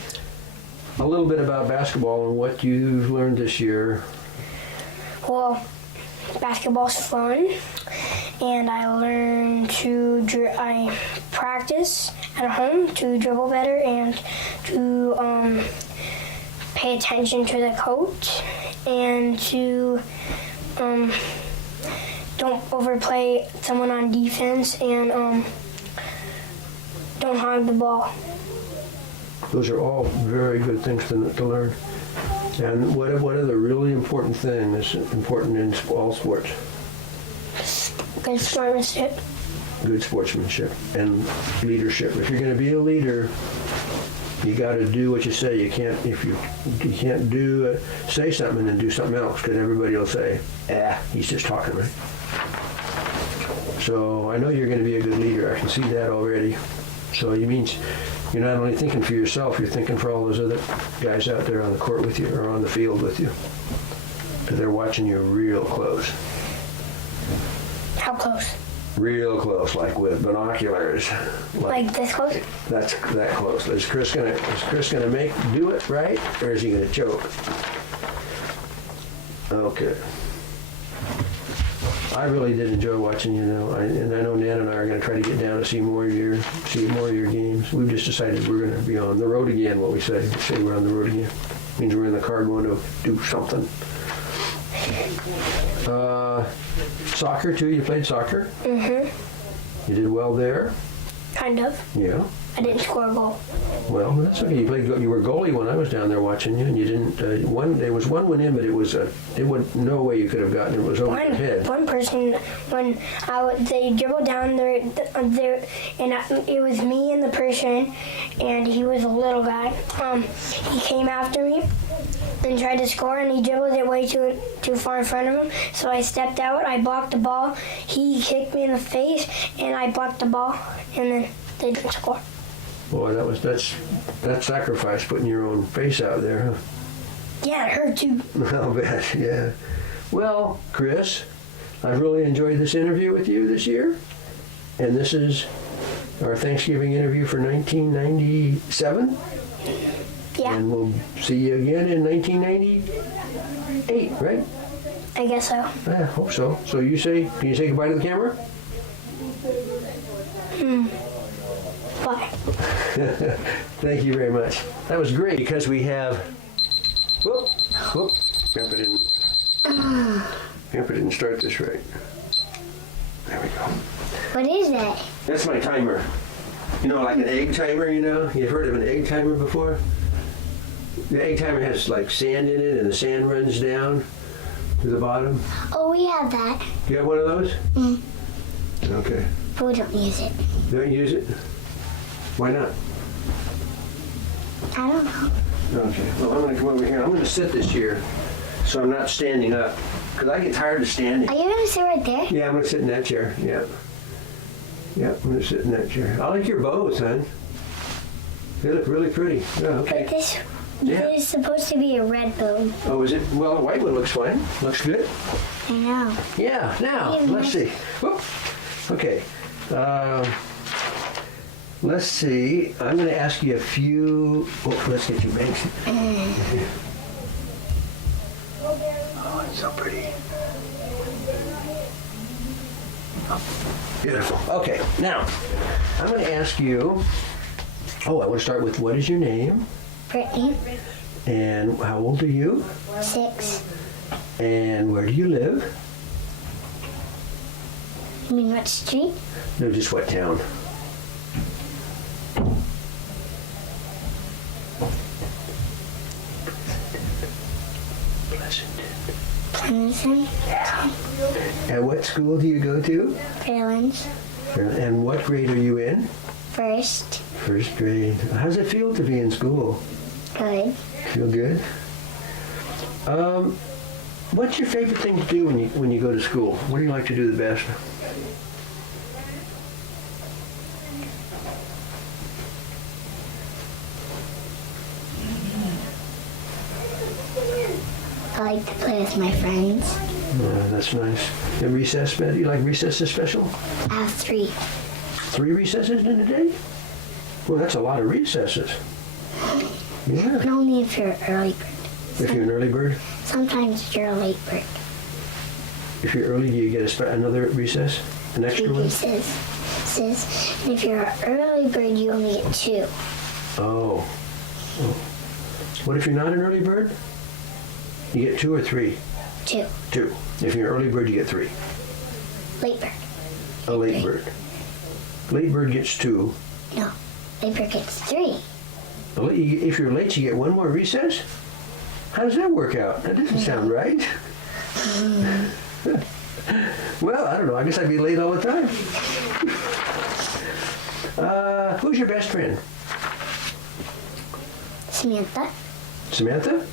a little bit about basketball and what you've learned this year. Well, basketball's fun, and I learned I practice at home to dribble better and to pay attention to the coach and to don't overplay someone on defense and don't hog the ball. Those are all very good things to learn. And what are the really important things important in all sports? Good sportsmanship. Good sportsmanship and leadership. If you're going to be a leader, you got to do what you say. You can't say something and then do something else, because everybody will say, he's just talking, right? So I know you're going to be a good leader. I can see that already. So it means you're not only thinking for yourself, you're thinking for all those other guys out there on the court with you or on the field with you. Because they're watching you real close. How close? Real close, like with binoculars. Like this close? That's that close. Is Chris gonna do it right, or is he gonna choke? Okay. I really did enjoy watching you, and I know Nan and I are gonna try to get down to see more of your games. We've just decided we're gonna be on the road again. What we say we're on the road again. Means we're in the car going to do something. Soccer too. You played soccer. You did well there. Kind of. Yeah. I didn't score a goal. Well, that's okay. You were goalie when I was down there watching you, and you didn't. There was one went in, but it was no way you could have gotten it. It was over your head. One person, when they dribbled down there, and it was me and the person, and he was a little guy. He came after me and tried to score, and he dribbled it way too far in front of him. So I stepped out, I blocked the ball. He kicked me in the face, and I blocked the ball, and then they didn't score. Boy, that's sacrifice, putting your own face out there, huh? Yeah, it hurt too. I'll bet, yeah. Well, Chris, I've really enjoyed this interview with you this year, and this is our Thanksgiving interview for 1997. Yeah, And we'll see you again in 1998, right? I guess so. I hope so. So can you say goodbye to the camera? Bye. Thank you very much. That was great because we have. Whoop. Grandpa didn't start this right. There we go. What is that? That's my timer. Like an egg timer. You've heard of an egg timer before? The egg timer has like sand in it, and the sand runs down to the bottom. Oh, we have that. You have one of those? Okay. But we don't use it. Don't use it? Why not? I don't know. Okay. Well, I'm going to come over here. I'm going to sit this year so I'm not standing up. Because I get tired of standing. Are you going to sit right there? Yeah, I'm going to sit in that chair. Yeah. Yeah, I'm going to sit in that chair. I like your bows, son. They look really pretty. Yeah, okay. But this Yeah. There's supposed to be a red bone. Oh, is it? Well, the white one looks fine. Looks good. I know. Yeah, now, Yeah, let's see. Whoop. Okay. Let's see. I'm going to ask you a few. Oh, let's get your banks. Oh, it's so pretty. Beautiful. Okay, now, I'm going to ask you. Oh, I want to start with what is your name? Brittany, And how old are you? 6. And where do you live? You mean what street? No, just what town? Pleasanton. Clemson, And what school do you go to? Fairlands, And what grade are you in? First, First grade. How does it feel to be in school? good. Feel good? What's your favorite thing to do when you go to school? What do you like to do the best? I like to play with my friends. That's nice. And recess, do you like recesses special? I have 3. 3 recesses in a day? Well, that's a lot of recesses. Yeah. But only if you're an early bird. If you're an early bird? Sometimes you're a late bird. If you're early, do you get another recess? An extra 3 one? recesses. And if you're an early bird, you only get 2. Oh. What if you're not an early bird? You get 2 or 3? 2. 2. If you're an early bird, you get 3. Late bird. A late bird. Late bird gets 2. No. Late bird gets 3. If you're late, you get 1 more recess? How does that work out? That doesn't sound right. Well, I don't know. I guess I'd be late all the time. Who's your best friend? Samantha, Samantha?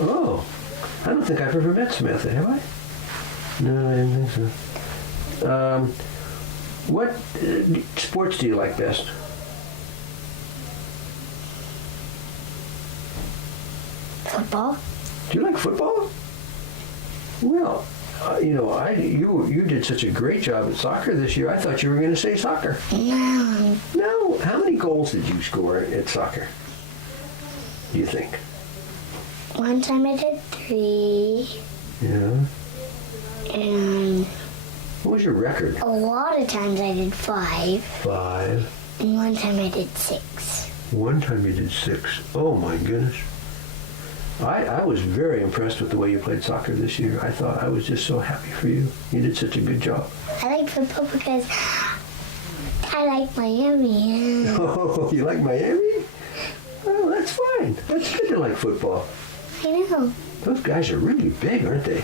Oh, I don't think I've ever met Samantha, have I? No, I didn't think so. What sports do you like best? football. Do you like football? Well, you did such a great job at soccer this year. I thought you were going to say soccer. No. No. How many goals did you score at soccer? Do you think? One time I did 3. Yeah. And What was your record? a lot of times I did 5. 5. And one time I did 6. One time you did 6. Oh my goodness. I was very impressed with the way you played soccer this year. I was just so happy for you. You did such a good job. I like football because I like Miami. Oh, you like Miami? Oh, that's fine. That's good to like football. I know. Those guys are really big, aren't they?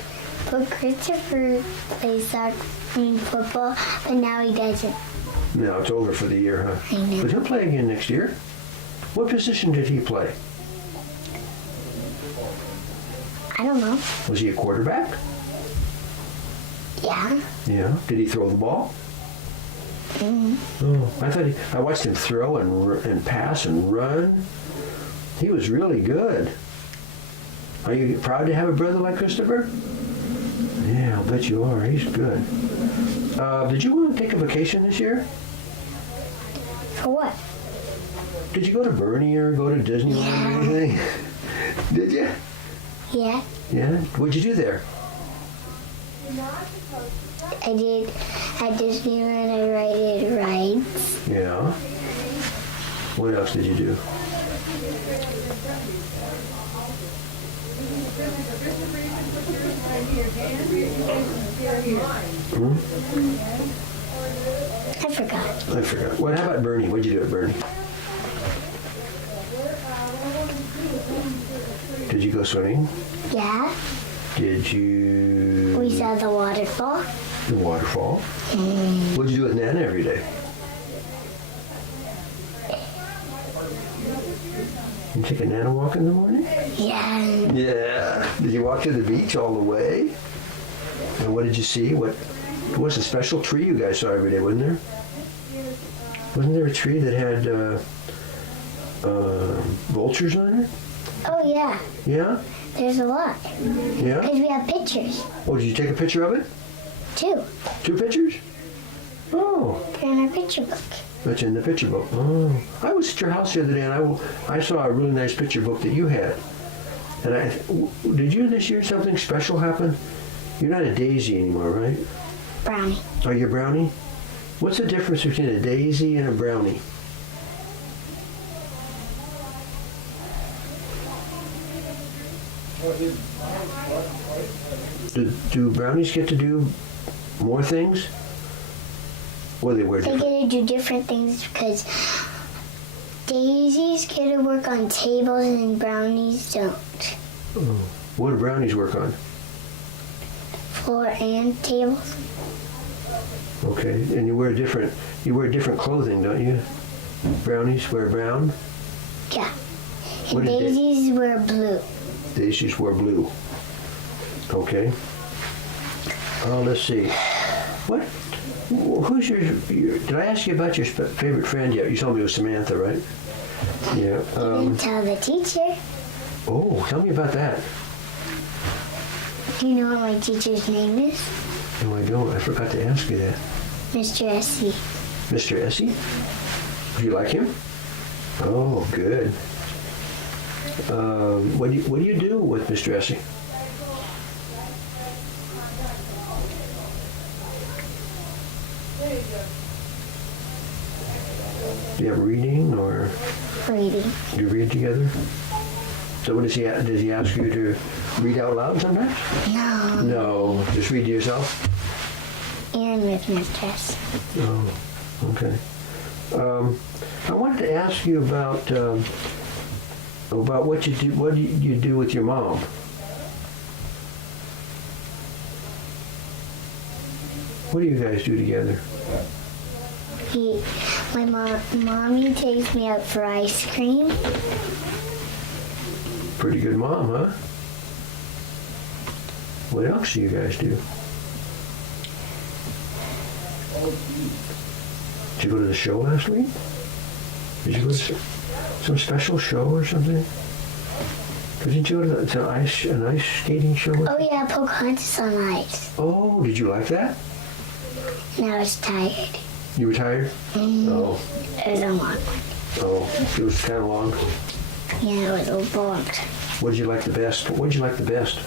But Christopher plays football, but now he doesn't. No, it's over for the year, huh? I know. But he'll play again next year. What position did he play? I don't know. Was he a quarterback? Yeah. Yeah. Did he throw the ball? Oh, I watched him throw and pass and run. He was really good. Are you proud to have a brother like Christopher? Yeah, I'll bet you are. He's good. Did you want to take a vacation this year? For what? Did you go to Bernie or go to Disneyland or anything? Did you? Yeah. Yeah? What'd you do there? I did at Disneyland. I ride rides. Yeah. What else did you do? I forgot. I forgot. How about Bernie? What'd you do at Bernie? Did you go swimming? Yeah. Did you... We saw the waterfall. The waterfall? What'd you do with Nana every day? You take a Nana walk in the morning? Yeah. Yeah. Did you walk to the beach all the way? And what did you see? What was a special tree you guys saw every day, wasn't there? Wasn't there a tree that had vultures on it? Oh, yeah. Yeah? There's a lot. Yeah? Because we have pictures, Oh, did you take a picture of it? too. 2 pictures? Oh, They're in our picture book. that's in the picture book. Oh, I was at your house the other day, and I saw a really nice picture book that you had. And did you this year something special happen? You're not a daisy anymore, right? Brownie. Are you a brownie? What's the difference between a daisy and a brownie? Do brownies get to do more things? Or they wear They different? get to do different things because daisies get to work on tables and brownies don't. What do brownies work on? Floor and tables. Okay, and you wear different clothing, don't you? Brownies wear brown. Yeah. What And did they- daisies wear blue. Daisies wear blue. Okay. Let's see. What? Who's your? Did I ask you about your favorite friend yet? You told me it was Samantha, right? Yeah. Didn't tell the teacher. Oh, tell me about that. Do you know what my teacher's name is? No, I don't. I forgot to ask you that. Mr. Essie. Mr. Essie? Do you like him? Oh, good. What do you do with Mr. Essie? Do you have reading, or Reading. do you read together? So what does he ask you to read out loud sometimes? No. No, just read to yourself? And with Mr. Essie. Oh, okay. I wanted to ask you about what you do. What do you do with your mom? What do you guys do together? Mommy takes me out for ice cream. Pretty good mom, huh? What else do you guys do? Did you go to the show last week? Did you go to some special show or something? Didn't you go to an ice skating show? Oh yeah, Pocahontas on ice. Oh, did you like that? And I was tired. You were tired? Oh, It was a long one. oh, it was kind of long. Yeah, it was a long. What did you like the best? What did you like the best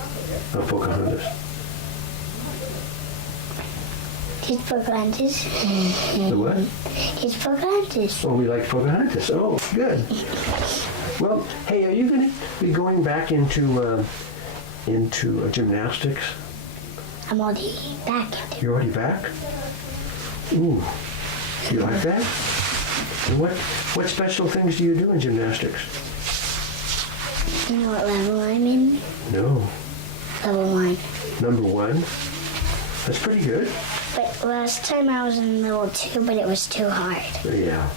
of Pocahontas? It's Pocahontas. The what? It's Pocahontas. Oh, we liked Pocahontas. Oh, good. Well, hey, are you going to be going back into gymnastics? I'm already back. You're already back? Ooh, you like that? And what special things do you do in gymnastics? You know what level I'm in? No. Level 1. Number 1? That's pretty good. But last time I was in level 2, but it was too hard. Yeah.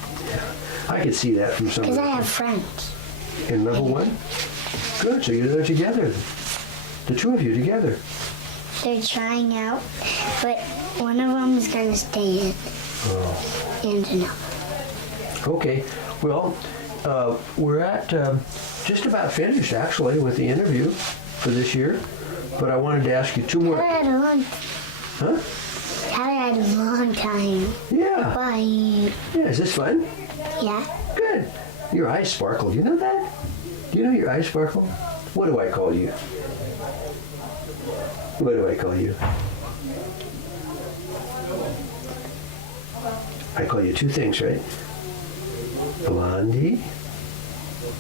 I could see that from some Because of I the- have friends. In level 1? Good, so you're there together. The two of you together. They're trying out, but one of them is going to stay in. And another. Okay, well, we're at just about finished, actually, with the interview for this year. But I wanted to ask you 2 I more. had a long, Huh? I had a long time. Yeah. Bye. Yeah, is this fun? Yeah. Good. Your eyes sparkle. Do you know that? Do you know your eyes sparkle? What do I call you? What do I call you? I call you 2 things, right? Blondie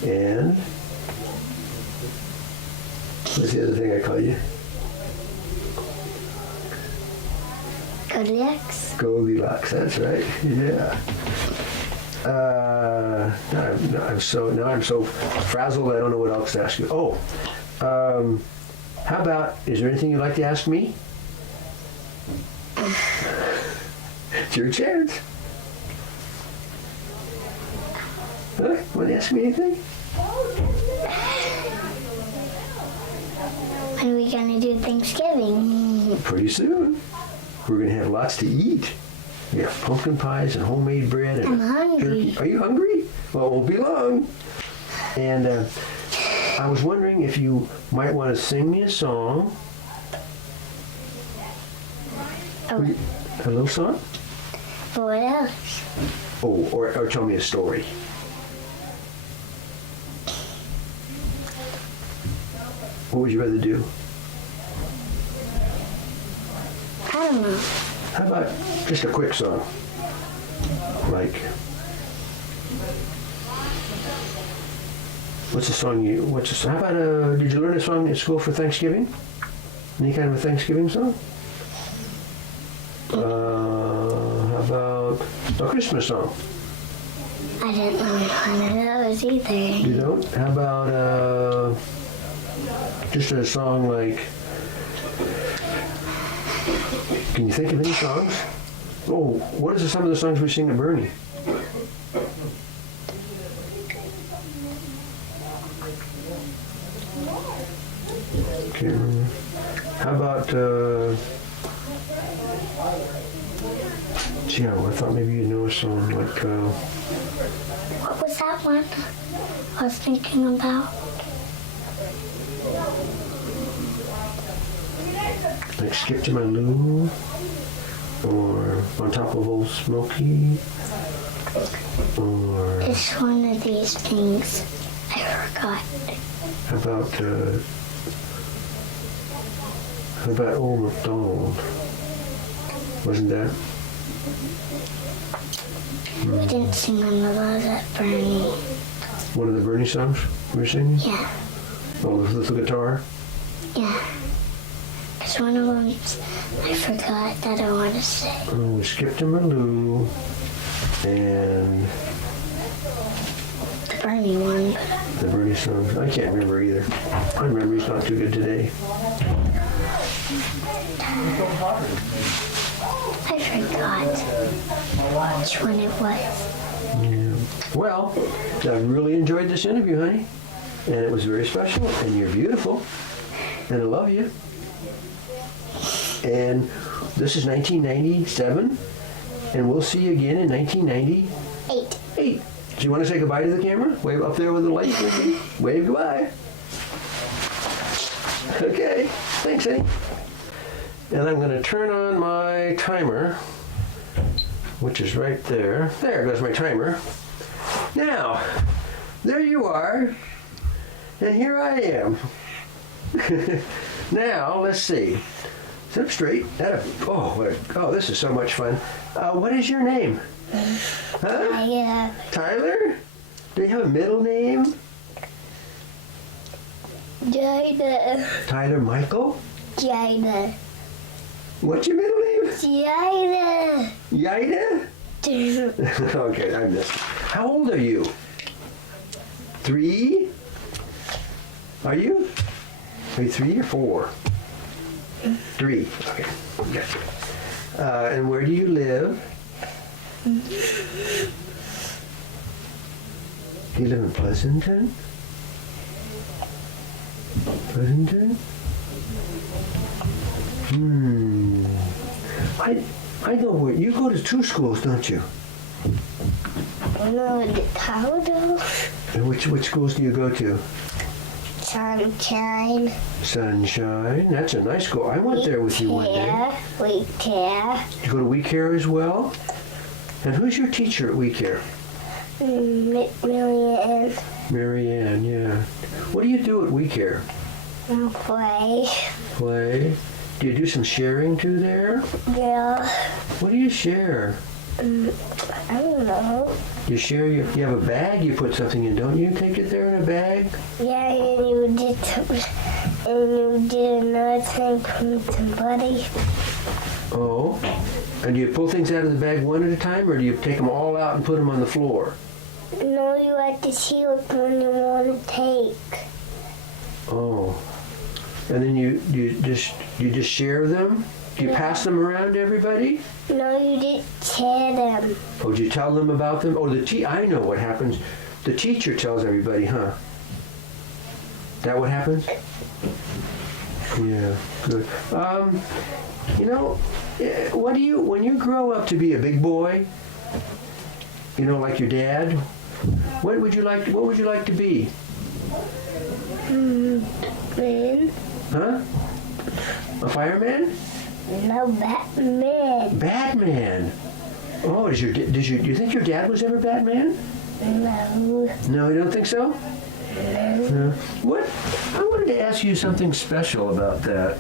and what's the other thing I call you? Goldilocks. Goldilocks, that's right. Yeah. I'm so frazzled. I don't know what else to ask you. Oh, how about? Is there anything you'd like to ask me? It's your chance. Huh? Want to ask me anything? When are we going to do Thanksgiving? Pretty soon. We're gonna have lots to eat. We have pumpkin pies and homemade bread and I'm hungry. turkey. Are you hungry? Well, it won't be long. And I was wondering if you might want to sing me a song. Oh, A little song? what else? Oh, or tell me a story. What would you rather do? I don't know. How about just a quick song? Like, what's a song? How about, did you learn a song at school for Thanksgiving? Any kind of a Thanksgiving song? How about a Christmas song? I didn't know one of those either. You don't? How about, just a song like, can you think of any songs? Oh, what are some of the songs we sing at Bernie? Can't remember. How about, gee, I thought maybe you know a song like, What was that one I was thinking about? like Skip to My Lou, or On Top of Old Smoky, or It's one of these things. I forgot. how about Old MacDonald? Wasn't that? We didn't sing one of those at Bernie. One of the Bernie songs we were singing? Yeah, Oh, with the guitar? yeah. Because one of them, I forgot that I want to say. Oh, Skip to My Lou, and The Bernie one. the Bernie songs. I can't remember either. My memory's not too good today. I forgot which one it was. Yeah. Well, I really enjoyed this interview, honey. And it was very special, and you're beautiful, and I love you. And this is 1997, and we'll see you again in 1998. 8. Do you want to say goodbye to the camera? Wave up there with the light. Wave goodbye. Okay, thanks, honey. And I'm going to turn on my timer, which is right there. There goes my timer. Now, there you are, and here I am. Now, let's see. Sit up straight. Oh, this is so much fun. What is your name? Huh? Tyler? Do you have a middle name? Jada. Tyler Michael? Jada. What's your middle name? Jada. Yaida? Okay, I missed it. How old are you? 3? Are you? Are you 3 or 4? 3. Okay. Gotcha. And where do you live? You live in Pleasanton? Pleasanton? I know where you go to 2 schools, don't you? No, the powder. And which schools do you go to? Sunshine. Sunshine. That's a nice school. I went there with you one day. We care. You go to We Care as well? And who's your teacher at We Care? Million. Mary Ann, yeah. What do you do at We Care? Play. Play. Do you do some sharing too there? Yeah. What do you share? I don't know. You share you have a bag you put something in, don't you? Take it there in a bag? Yeah, and you did another thing from somebody. Oh. And do you pull things out of the bag one at a time, or do you take them all out and put them on the floor? No, you have to see which one you want to take. Oh. And then you just share them? Do you pass them around to everybody? No, you didn't tear them. Oh, did you tell them about them? Oh, I know what happens. The teacher tells everybody, huh? That what happens? Yeah, good. When you grow up to be a big boy, like your dad, what would you like to be? Man. Huh? A fireman? No, Batman. Batman. Oh, do you think your dad was ever Batman? No. No, you don't think so? No. What? I wanted to ask you something special about that.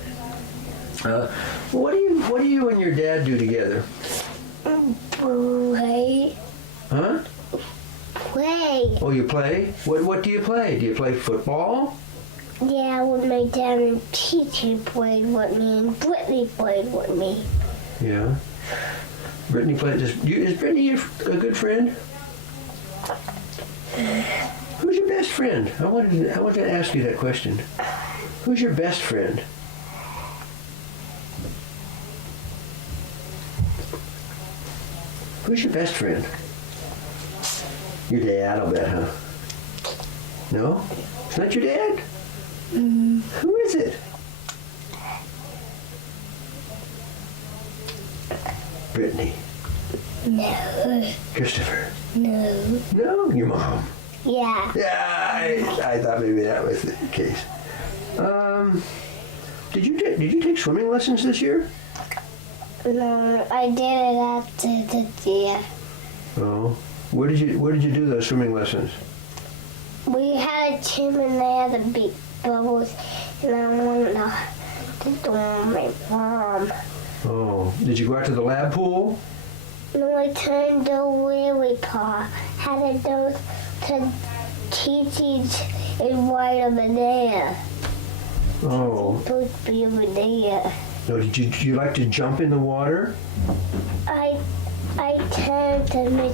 What do you and your dad do together? Play. Huh? Play. Oh, you play? What do you play? Do you play football? Yeah, when my dad and teacher played with me and Brittany played with me. Yeah. Brittany played. Is Brittany a good friend? Who's your best friend? I wanted to ask you that question. Who's your best friend? Who's your best friend? Your dad, I'll bet, huh? No? It's not your dad? Who is it? Brittany. No. Christopher. No. No? Your mom. Yeah. Yeah, I thought maybe that was the case. Did you take swimming lessons this year? No, I did it after the year. Oh. Where did you do those swimming lessons? We had a team and they had the big bubbles, and I wanted to do my mom. Oh. Did you go out to the lab pool? No, I turned the wheelie paw. Had to go to Kiki's and right over there. Oh. Supposed to be over there. No, did you like to jump in the water? I turned to my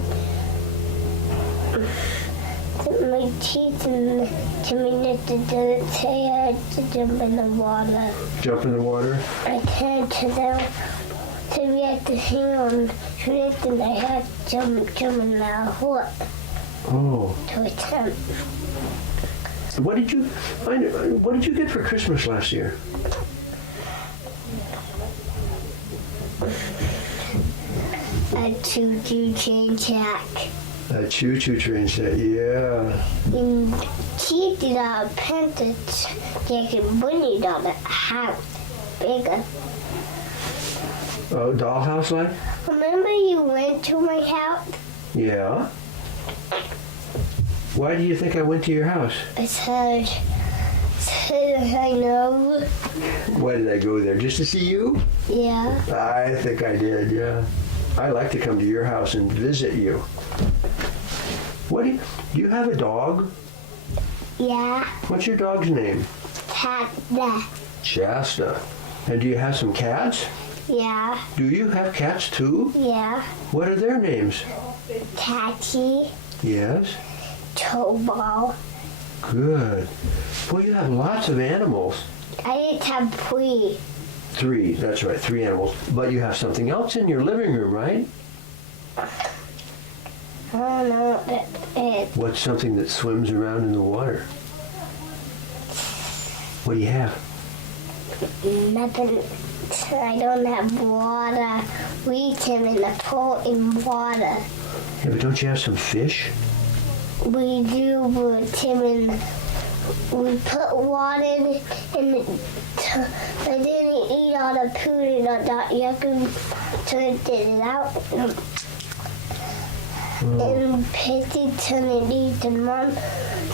teacher to me that didn't say I had to jump in the water. Jump in the water? I turned to them to be at the hand, and I had to jump in the hole Oh. to attempt. What did you get for Christmas last year? A choo-choo train track. A choo-choo train set, yeah. And she did a painted jacket bunny on the house. Bigger. Oh, dollhouse like? Remember you went to my house? Yeah. Why do you think I went to your house? I said I know. Why did I go there? Just to see you? Yeah. I think I did, yeah. I like to come to your house and visit you. What do you have a dog? Yeah. What's your dog's name? Panda. Shasta. And do you have some cats? Yeah. Do you have cats too? Yeah. What are their names? Tachi. Yes. Tobal. Good. Well, you have lots of animals. I didn't have three. 3, that's right, 3 animals. But you have something else in your living room, right? I don't know. That's it. What's something that swims around in the water? What do you have? Nothing. I don't have water. We can in the pool in water. Yeah, but don't you have some fish? We do, but Tim and we put water in it. I didn't eat all the food and I thought you can turn it out. And Patty turned it eat and Mom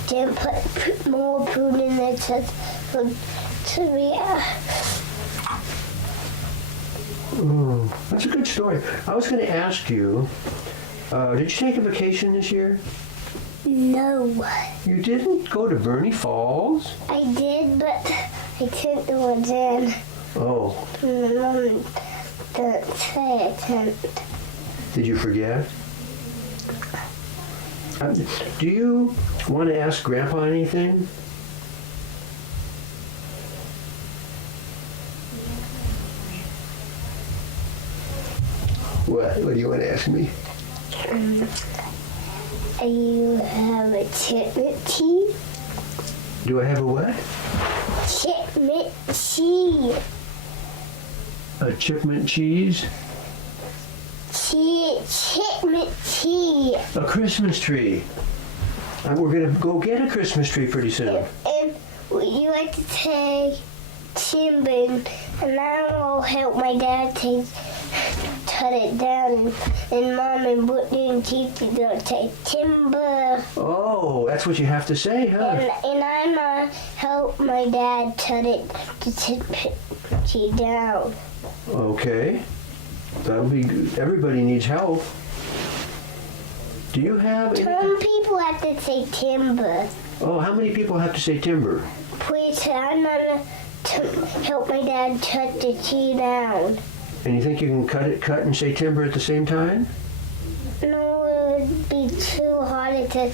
didn't put more food in it to be. That's a good story. I was going to ask you, did you take a vacation this year? No. You didn't go to Bernie Falls? I did, but I didn't do it then. Oh, My mom didn't say I didn't. did you forget? Do you want to ask Grandpa anything? What? What do you want to ask me? You have a chipmunk tea? Do I have a what? Chipmunk tea. A chipmunk cheese? Chipmunk tea. A Christmas tree. We're going to go get a Christmas tree pretty soon. And like to say timber, and I will help my dad cut it down, and Mom and Brittany and Gigi will say timber. Oh, that's what you have to say, huh? And I'm help my dad cut it down. Okay. That'll be good. Everybody needs help. Do you have any? Some people have to say timber. Oh, how many people have to say timber? Please, I'm gonna help my dad cut the tree down. And you think you can cut and say timber at the same time? No, it would be too hard to.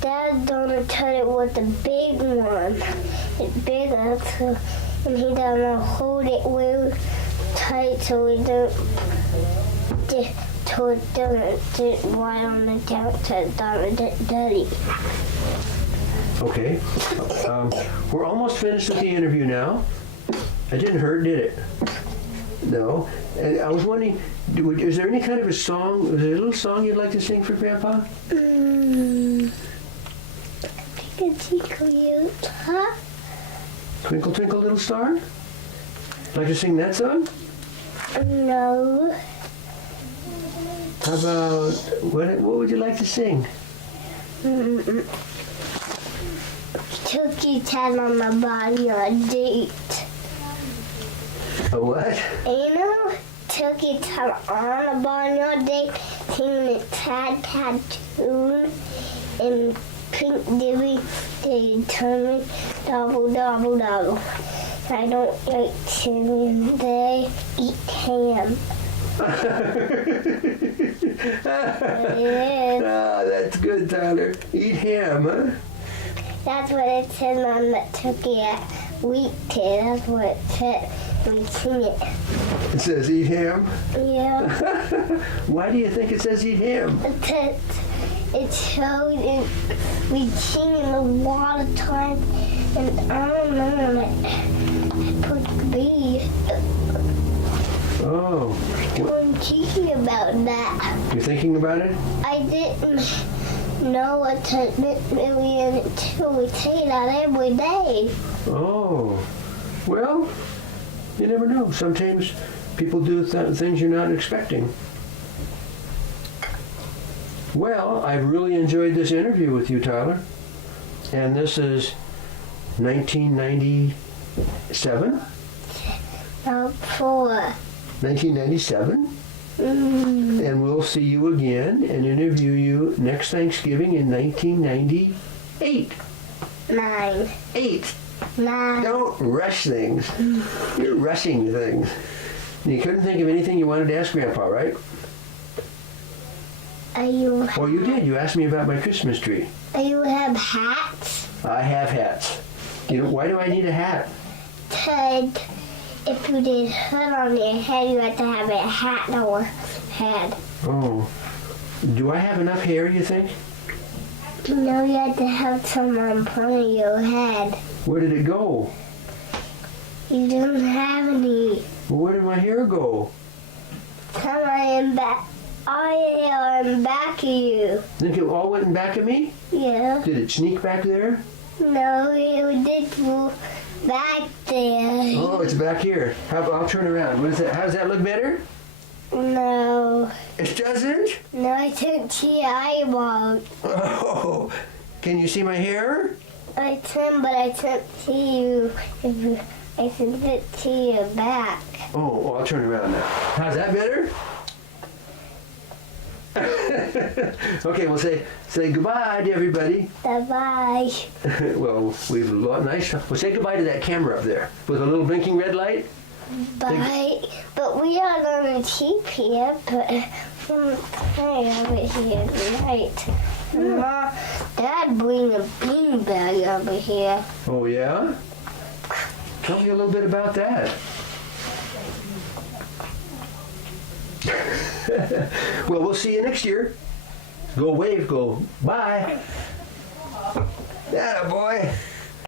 Dad's gonna cut it with the big one. It's bigger, and he gonna hold it real tight so it don't get right on the downside, dirty. Okay. We're almost finished with the interview now. It didn't hurt, did it? No. And I was wondering, is there any kind of a song, is there a little song you'd like to sing for Grandpa? Twinkle, Twinkle, Little Star? Like to sing that song? No. How about, what would you like to sing? Took you 10 on my body on a date. A what? You know, took you 10 on a body on a date, singing a tad tune, and pink dibby, they turn me double, double, double. I don't like singing, they eat ham. It is. Ah, that's good, Tyler. Eat ham, huh? That's what it says on the turkey at weekday. That's what it said. We sing it. It says eat ham. Yeah. Why do you think it says eat ham? It showed it. We sing it a lot of times, and I don't know. I put beef. Oh. I'm thinking about that. You're thinking about it? I didn't know what to really until we say that every day. Oh. Well, you never know. Sometimes people do things you're not expecting. Well, I've really enjoyed this interview with you, Tyler. And this is 1997? No, 4. 1997? And we'll see you again and interview you next Thanksgiving in 1998. 9. 8. 9. Don't rush things. You're rushing things. You couldn't think of anything you wanted to ask Grandpa, right? You did. You asked me about my Christmas tree. have hats? I have hats. Why do I need a hat? Ted, if you did hood on your head, you have to have a hat on your head. Oh. Do I have enough hair, you think? No, you have to have some on front of your head. Where did it go? You don't have any. Well, where did my hair go? Some are in back. I am back of you. Think it all went in back of me? Yeah. Did it sneak back there? No, you did move back there. Oh, it's back here. I'll turn around. What is that? How does that look better? No. It doesn't? No, I took to your eyeball. Oh, can you see my hair? I can, but I can't see you. I sent it to your back. Oh, well, I'll turn around now. How's that better? Okay, we'll say goodbye to everybody. Bye-bye. Well, we've nice. We'll say goodbye to that camera up there with a little blinking red light. Bye. But we are going to keep here, but I'm over here tonight. Mom, Dad bring a beanbag over here. Oh yeah? Tell me a little bit about that. Well, we'll see you next year. Go wave, go bye. Atta boy.